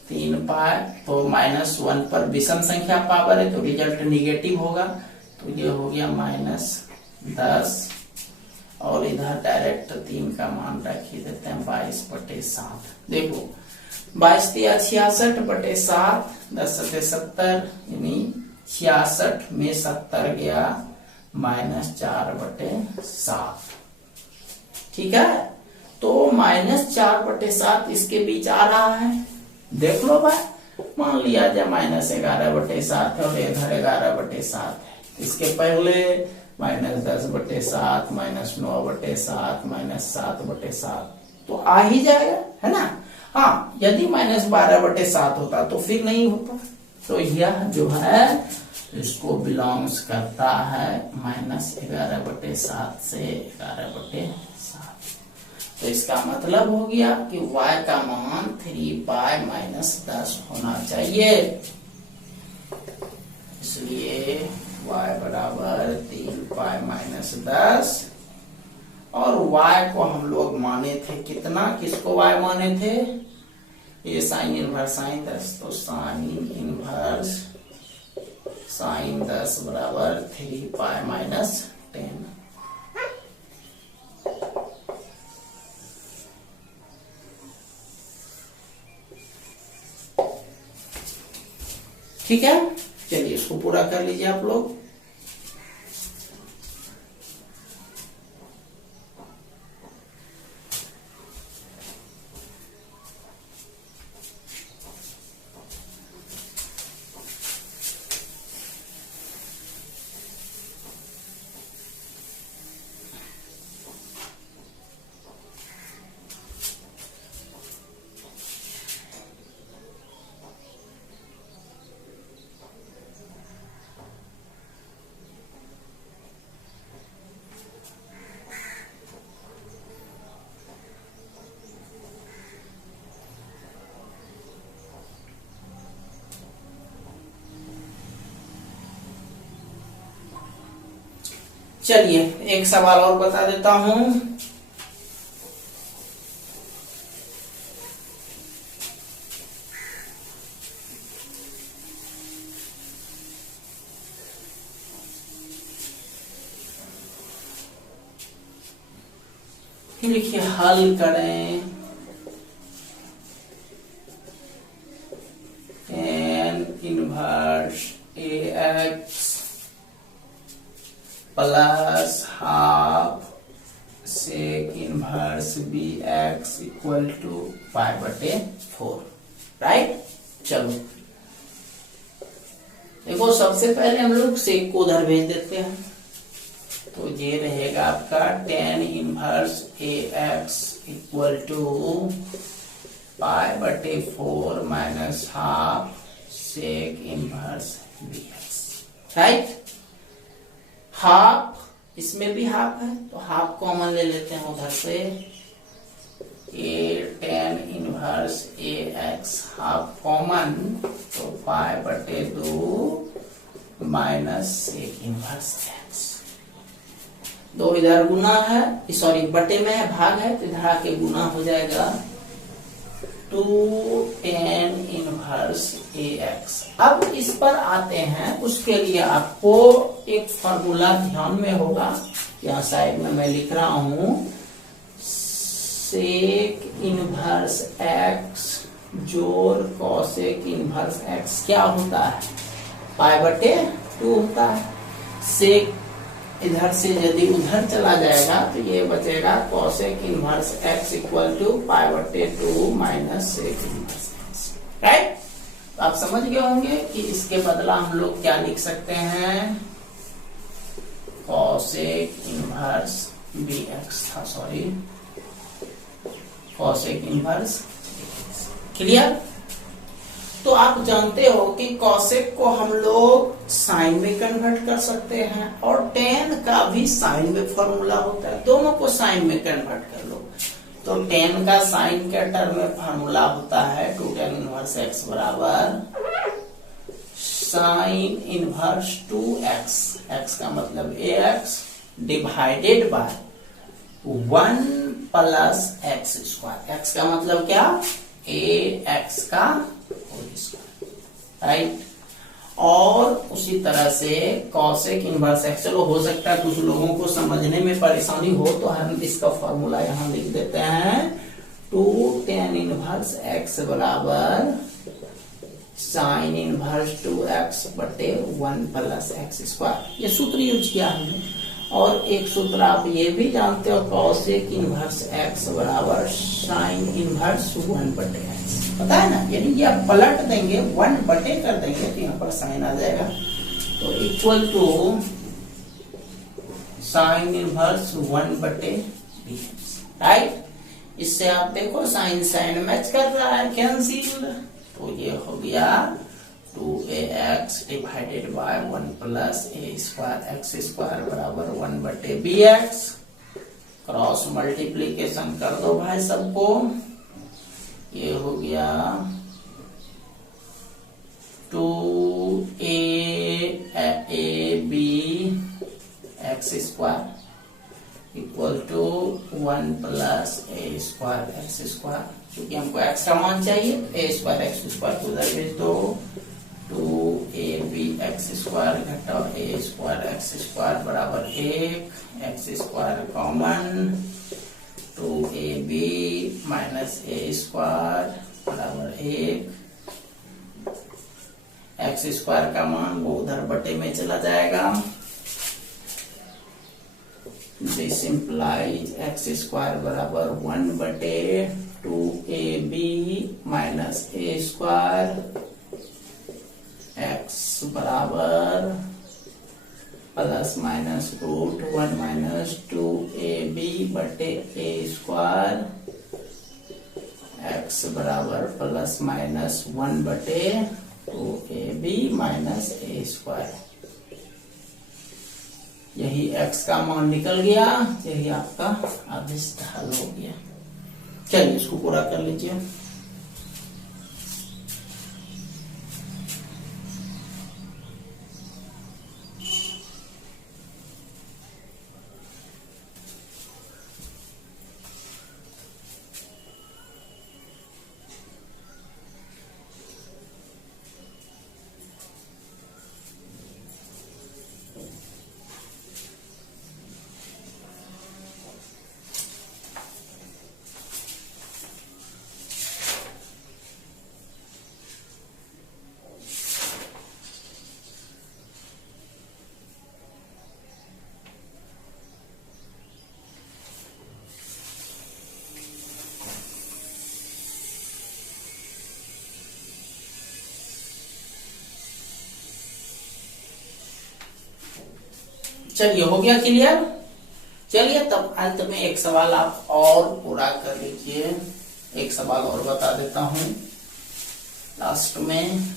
3 पाई, तो -1 पर विषम संख्या पावर है तो रिजल्ट निगेटिव होगा, तो ये हो गया -10, और इधर डायरेक्ट 3 का मान रख ही देते हैं 22/7। देखो 22 × 66/7, 10 × 70, यानी 66 में 70 गया, -4/7। ठीक है, तो -4/7 इसके बीच आ रहा है, देख लो भाई, मान लिया जाए -11/7 और इधर 11/7 है, इसके पहले -10/7, -9/7, -7/7, तो आ ही जाएगा, है ना। हाँ, यदि -12/7 होता तो फिर नहीं होता, तो यह जो है इसको बिलोंग्स करता है -11/7 से 11/7। तो इसका मतलब हो गया कि y का मान 3 पाई -10 होना चाहिए, इसलिए y बराबर 3 पाई -10। और y को हम लोग माने थे कितना, किसको y माने थे, ये साइन इनवर्स साइन 10, तो साइन इनवर्स साइन 10 बराबर 3 पाई -10। ठीक है, चलिए इसको पूरा कर लीजिए आप लोग। चलिए एक सवाल और बता देता हूं। लिखिए हल करें inverse ax plus half sec inverse bx equal to π/4, right. चलो देखो, सबसे पहले हम लोग सेक को उधर भेज देते हैं, तो ये रहेगा आपका tan inverse ax equal to π/4 minus half sec inverse bx, right. Half, इसमें भी हाफ है तो हाफ कॉमन ले लेते हैं उधर से, tan inverse ax half common, तो π/2 माइनस सेक इनवर्स x। दो इधर गुना है, सॉरी बटे में है, भाग है, तो इधर आके गुना हो जाएगा 2 tan इनवर्स ax। अब इस पर आते हैं, उसके लिए आपको एक फॉर्मूला ध्यान में होगा, यहाँ साइड में मैं लिख रहा हूं, सेक इनवर्स x जोड़ कॉसेक इनवर्स x क्या होता है, π/2 होता है। सेक इधर से यदि उधर चला जाएगा तो ये बचेगा cosec inverse x equal to π/2 minus sec inverse x, right. तो आप समझ गए होंगे कि इसके बदला हम लोग क्या लिख सकते हैं, कॉसेक इनवर्स bx था, सॉरी कॉसेक इनवर्स, क्लियर। तो आप जानते हो कि कॉसेक को हम लोग साइन में कन्वर्ट कर सकते हैं और tan का भी साइन में फॉर्मूला होता है, दोनों को साइन में कन्वर्ट कर लो। तो tan का साइन के टर्म में फॉर्मूला होता है 2 tan इनवर्स x बराबर साइन इनवर्स 2x, x का मतलब ax divided by 1 plus x square, x का मतलब क्या, ax का होल स्क्वायर, राइट। और उसी तरह से कॉसेक इनवर्स x, चलो हो सकता है कुछ लोगों को समझने में परेशानी हो तो हम इसका फॉर्मूला यहाँ लिख देते हैं, 2 tan इनवर्स x बराबर साइन इनवर्स 2x बटे 1 प्लस एक्स स्क्वायर, ये सूत्र यूज किया हमने। और एक सूत्र आप ये भी जानते हो, कॉसेक इनवर्स x बराबर साइन इनवर्स 1 बटे x, पता है ना, यानी ये आप पलट देंगे 1 बटे कर देंगे तो यहाँ पर साइन आ जाएगा, तो इक्वल टू साइन इनवर्स 1 बटे bx, राइट। इससे आप देखो साइन साइन मैच कर रहा है, कैंसिल, तो ये हो गया 2ax डिवाइडेड बाय 1 प्लस a स्क्वायर एक्स स्क्वायर बराबर 1 बटे bx। क्रॉस मल्टीप्लीकेशन कर दो भाई सबको, ये हो गया 2ab x square equal to 1 प्लस a स्क्वायर एक्स स्क्वायर, क्योंकि हमको x का मान चाहिए, a स्क्वायर एक्स स्क्वायर को उधर भेज दो, 2ab एक्स स्क्वायर घटा a स्क्वायर एक्स स्क्वायर बराबर 1, x square common, 2ab minus a square बराबर 1, एक्स स्क्वायर का मान वो उधर बटे में चला जाएगा, दिस इंप्लाइज एक्स स्क्वायर बराबर 1 बटे 2ab minus a square, x बराबर plus minus root 1 minus 2ab बटे a स्क्वायर, x बराबर प्लस माइनस 1 बटे 2ab माइनस a स्क्वायर। यही x का मान निकल गया, यही आपका अभिष्ट हल हो गया। चलिए इसको पूरा कर लीजिए। चलिए हो गया क्लियर। चलिए तब अंत में एक सवाल आप और पूरा कर लीजिए, एक सवाल और बता देता हूं लास्ट में।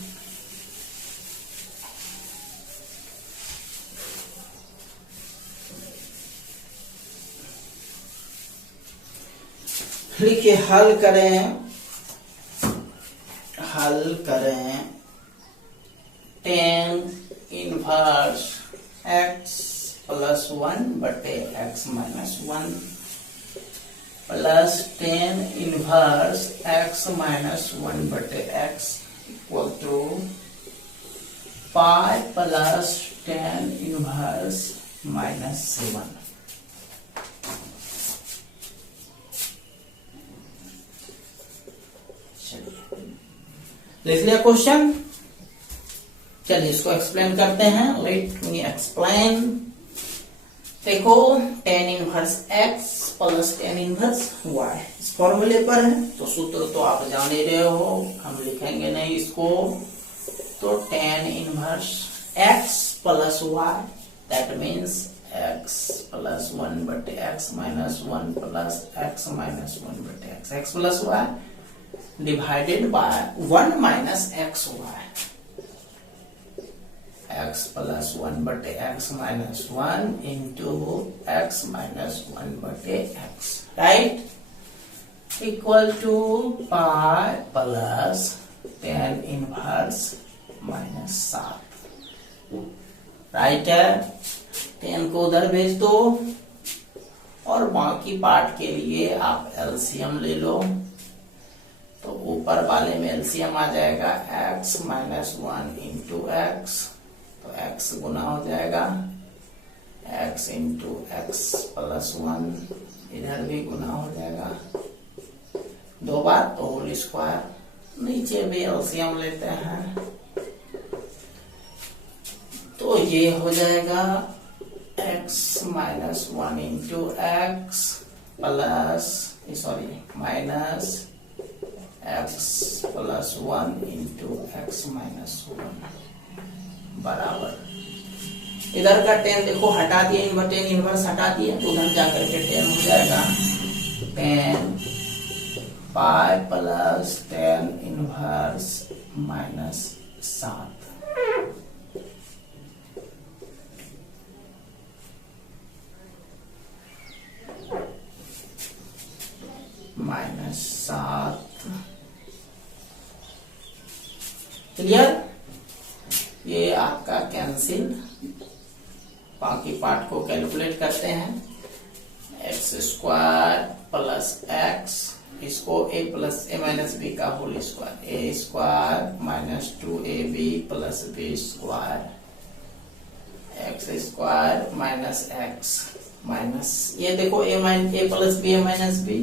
लिखिए हल करें tan इनवर्स x प्लस 1 बटे x minus 1 plus tan inverse x minus 1 बटे x equal to pi plus tan inverse minus 7। लिख लिया क्वेश्चन। चलिए इसको एक्सप्लेन करते हैं। Let me explain. देखो tan inverse x plus tan inverse y इस फॉर्मूले पर है, तो सूत्र तो आप जान ही रहे हो, हम लिखेंगे नहीं इसको। तो tan inverse x plus y that means x plus 1 बटे x minus 1 plus x minus 1 बटे x plus y divided by 1 minus x y, x plus 1 बटे x minus 1 into x minus 1 बटे x, right, equal to pi plus tan inverse minus 7, right है। tan को उधर भेज दो और बाकी पार्ट के लिए आप एलसीएम ले लो। तो ऊपर वाले में एलसीएम आ जाएगा x माइनस 1 इंटू एक्स, तो x गुना हो जाएगा x इंटू एक्स प्लस 1, इधर भी गुना हो जाएगा 2 बार, तो होल स्क्वायर। नीचे भी एलसीएम लेते हैं, तो ये हो जाएगा x minus 1 into x plus minus x plus 1 into x minus 1 बराबर, इधर का tan देखो हटा दिया, tan इनवर्स हटा दिया, तो उधर जाकर के tan हो जाएगा tan pi plus tan inverse minus 7, minus 7। Clear. ये आपका कैंसिल, बाकी पार्ट को कैलकुलेट करते हैं। एक्स स्क्वायर प्लस एक्स, इसको a plus A minus B का whole square, A square minus 2ab plus B square, x square minus x minus, ये देखो a plus B minus B,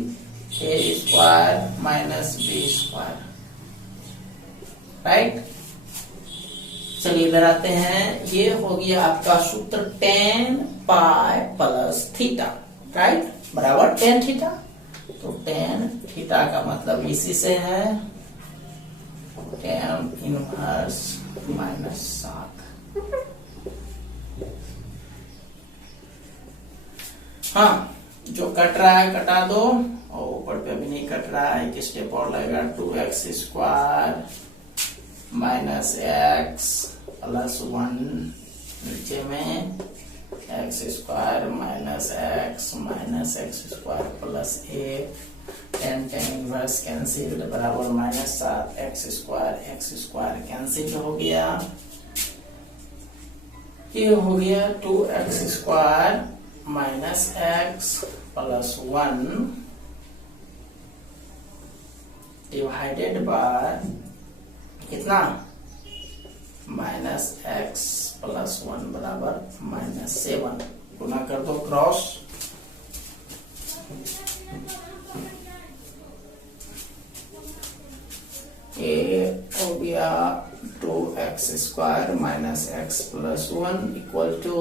A square minus B square, right. चलिए इधर आते हैं, ये हो गया आपका सूत्र tan pi plus theta, right, बराबर tan थीटा। तो tan थीटा का मतलब इसी से है tan इनवर्स माइनस 7। हाँ, जो कट रहा है कटा दो, और ऊपर पे अभी नहीं कट रहा है, एक स्टेप और लगेगा, 2x square minus x plus 1, नीचे में X square minus x square plus A, tan inverse cancel बराबर माइनस 7, एक्स स्क्वायर कैंसिल हो गया, ये हो गया 2x square minus x plus 1 divided by कितना, माइनस एक्स प्लस 1 बराबर माइनस 7, गुना कर दो क्रॉस, ये हो गया 2x square minus x plus 1 equal to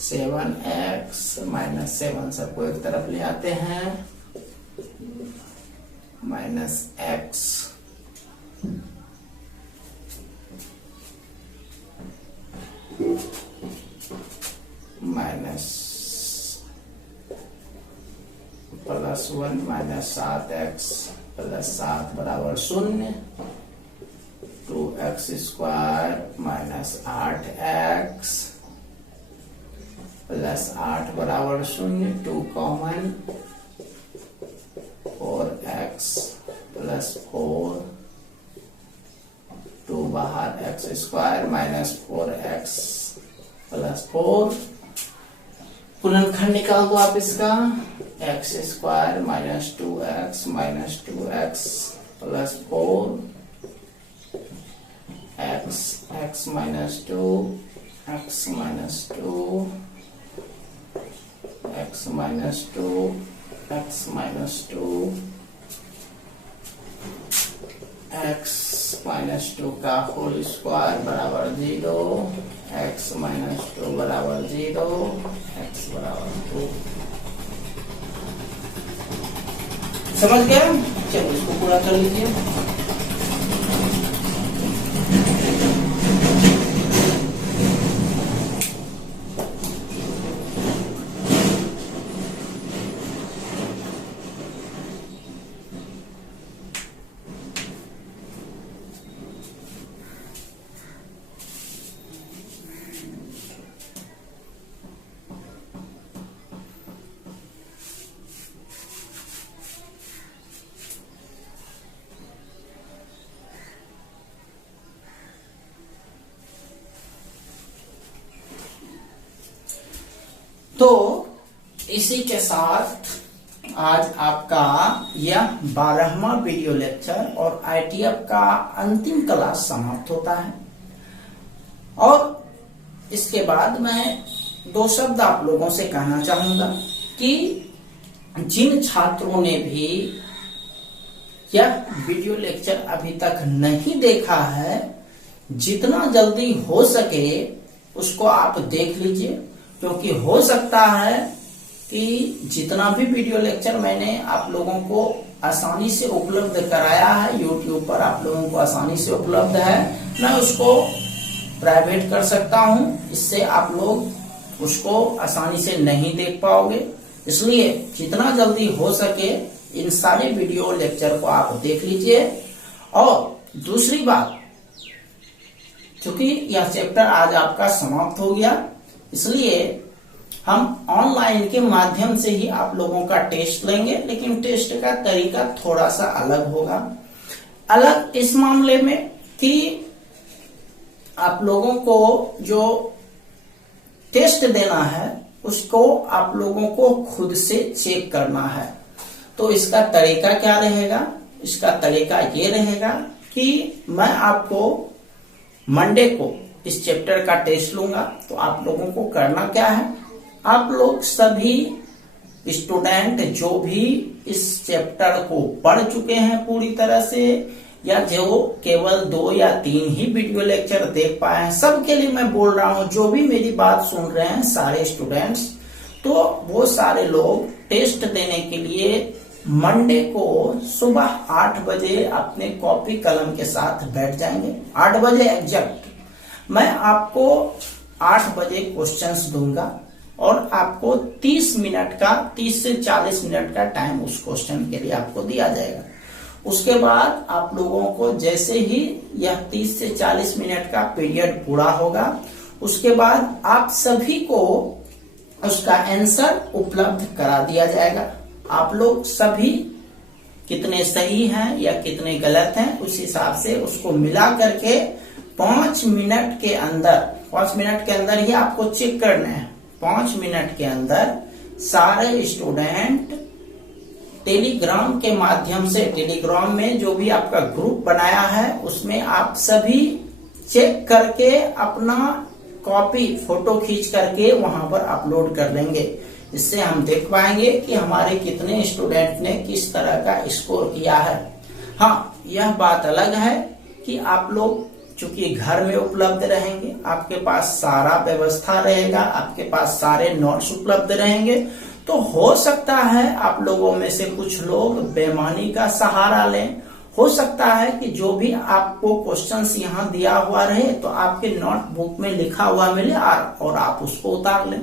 7x minus 7, सबको एक तरफ ले आते हैं, minus x minus plus 1 minus 7x plus 7 बराबर 0, 2x square minus 8x plus 8 बराबर 0, 2 कॉमन 4x प्लस 4, 2 बाहर x square minus 4x plus 4, गुणनखंड निकाल दो आप इसका, x square minus 2x plus 4, x minus 2 x minus 2 x minus 2 x minus 2 x minus 2 का होल स्क्वायर बराबर 0, x माइनस 2 बराबर 0, x बराबर 2। समझ गए? चलो इसको पूरा कर लीजिए। तो इसी के साथ आज आपका यह 12वां वीडियो लेक्चर और ITF का अंतिम क्लास समाप्त होता है। और इसके बाद मैं 2 शब्द आप लोगों से कहना चाहूंगा कि जिन छात्रों ने भी यह वीडियो लेक्चर अभी तक नहीं देखा है, जितना जल्दी हो सके उसको आप देख लीजिए, क्योंकि हो सकता है कि जितना भी वीडियो लेक्चर मैंने आप लोगों को आसानी से उपलब्ध कराया है, YouTube पर आप लोगों को आसानी से उपलब्ध है, मैं उसको प्राइवेट कर सकता हूं, इससे आप लोग उसको आसानी से नहीं देख पाओगे। इसलिए जितना जल्दी हो सके इन सारे वीडियो लेक्चर को आप देख लीजिए। और दूसरी बात, क्योंकि यह चैप्टर आज आपका समाप्त हो गया, इसलिए हम ऑनलाइन के माध्यम से ही आप लोगों का टेस्ट लेंगे, लेकिन टेस्ट का तरीका थोड़ा सा अलग होगा। अलग इस मामले में कि आप लोगों को जो टेस्ट देना है उसको आप लोगों को खुद से चेक करना है। तो इसका तरीका क्या रहेगा? इसका तरीका ये रहेगा कि मैं आपको मंडे को इस चैप्टर का टेस्ट लूंगा। तो आप लोगों को करना क्या है, आप लोग सभी स्टूडेंट जो भी इस चैप्टर को पढ़ चुके हैं पूरी तरह से, या जो केवल 2 या 3 ही वीडियो लेक्चर देख पाए हैं, सबके लिए मैं बोल रहा हूं, जो भी मेरी बात सुन रहे हैं सारे स्टूडेंट्स, तो वो सारे लोग टेस्ट देने के लिए मंडे को सुबह 8 बजे अपने कॉपी कलम के साथ बैठ जाएंगे। 8 बजे एग्जैक्ट मैं आपको 8 बजे क्वेश्चंस दूंगा और आपको 30 से 40 मिनट का टाइम उस क्वेश्चन के लिए आपको दिया जाएगा। उसके बाद आप लोगों को जैसे ही यह 30 से 40 मिनट का पीरियड पूरा होगा, उसके बाद आप सभी को उसका आंसर उपलब्ध करा दिया जाएगा। आप लोग सभी कितने सही हैं या कितने गलत हैं, उस हिसाब से उसको मिला करके 5 मिनट के अंदर ही आपको चेक करना है। 5 मिनट के अंदर सारे स्टूडेंट टेलीग्राम के माध्यम से, टेलीग्राम में जो भी आपका ग्रुप बनाया है उसमें आप सभी चेक करके अपना कॉपी फोटो खींच करके वहां पर अपलोड कर देंगे। इससे हम देख पाएंगे कि हमारे कितने स्टूडेंट ने किस तरह का स्कोर किया है। हाँ, यह बात अलग है कि आप लोग चूंकि घर में उपलब्ध रहेंगे, आपके पास सारा व्यवस्था रहेगा, आपके पास सारे नोट्स उपलब्ध रहेंगे, तो हो सकता है आप लोगों में से कुछ लोग बेईमानी का सहारा लें। हो सकता है कि जो भी आपको क्वेश्चंस यहाँ दिया हुआ रहे तो आपके नोटबुक में लिखा हुआ मिले और आप उसको उतार लें।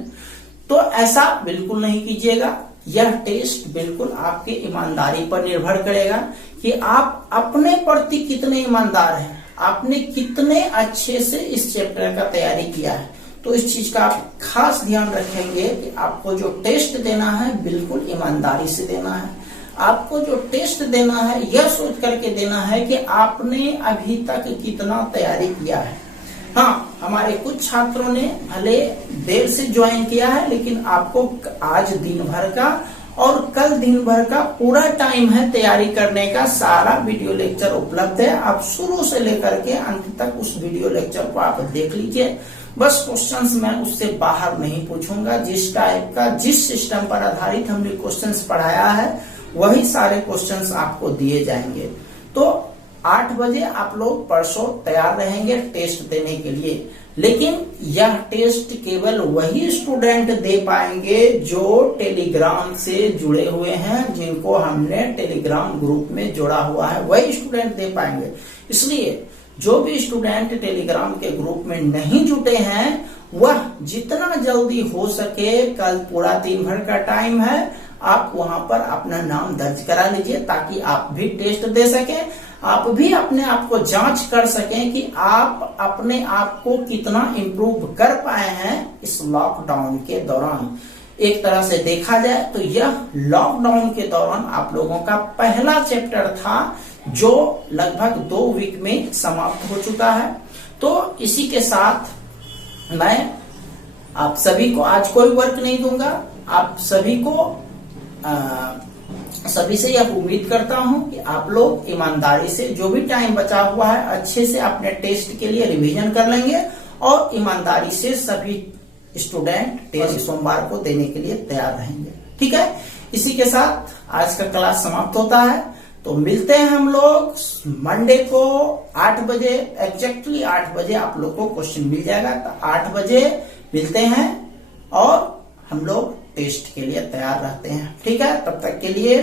तो ऐसा बिल्कुल नहीं कीजिएगा। यह टेस्ट बिल्कुल आपके ईमानदारी पर निर्भर करेगा कि आप अपने प्रति कितने ईमानदार हैं, आपने कितने अच्छे से इस चैप्टर का तैयारी किया है। तो इस चीज का आप खास ध्यान रखेंगे कि आपको जो टेस्ट देना है बिल्कुल ईमानदारी से देना है। आपको जो टेस्ट देना है यह सोच करके देना है कि आपने अभी तक कितना तैयारी किया है। हाँ, हमारे कुछ छात्रों ने भले देर से ज्वाइन किया है, लेकिन आपको आज दिन भर का और कल दिन भर का पूरा टाइम है तैयारी करने का। सारा वीडियो लेक्चर उपलब्ध है, आप शुरू से लेकर के अंत तक उस वीडियो लेक्चर को आप देख लीजिए। बस क्वेश्चंस मैं उससे बाहर नहीं पूछूंगा। जिस टाइप का, जिस सिस्टम पर आधारित हमने क्वेश्चंस पढ़ाया है वही सारे क्वेश्चंस आपको दिए जाएंगे। तो 8 बजे आप लोग परसों तैयार रहेंगे टेस्ट देने के लिए। लेकिन यह टेस्ट केवल वही स्टूडेंट दे पाएंगे जो टेलीग्राम से जुड़े हुए हैं, जिनको हमने टेलीग्राम ग्रुप में जोड़ा हुआ है, वही स्टूडेंट दे पाएंगे। इसलिए जो भी स्टूडेंट टेलीग्राम के ग्रुप में नहीं जुटे हैं वह जितना जल्दी हो सके, कल पूरा दिन भर का टाइम है, आप वहां पर अपना नाम दर्ज करा लीजिए ताकि आप भी टेस्ट दे सकें, आप भी अपने आप को जांच कर सकें कि आप अपने आप को कितना इम्प्रूव कर पाए हैं इस लॉकडाउन के दौरान। एक तरह से देखा जाए तो यह लॉकडाउन के दौरान आप लोगों का पहला चैप्टर था जो लगभग 2 वीक में समाप्त हो चुका है। तो इसी के साथ मैं आप सभी को आज कोई वर्क नहीं दूंगा। आप सभी को सभी से यह उम्मीद करता हूं कि आप लोग ईमानदारी से जो भी टाइम बचा हुआ है अच्छे से अपने टेस्ट के लिए रिवीजन कर लेंगे और ईमानदारी से सभी स्टूडेंट टेस्ट सोमवार को देने के लिए तैयार रहेंगे। ठीक है, इसी के साथ आज का क्लास समाप्त होता है। तो मिलते हैं हम लोग मंडे को 8 बजे, एग्जैक्टली 8 बजे आप लोग को क्वेश्चन मिल जाएगा। तो 8 बजे मिलते हैं और हम लोग टेस्ट के लिए तैयार रहते हैं। ठीक है, तब तक के लिए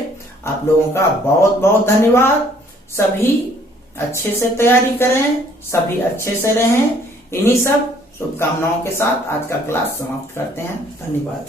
आप लोगों का बहुत बहुत धन्यवाद। सभी अच्छे से तैयारी करें, सभी अच्छे से रहें। इन्हीं सब शुभकामनाओं के साथ आज का क्लास समाप्त करते हैं। धन्यवाद।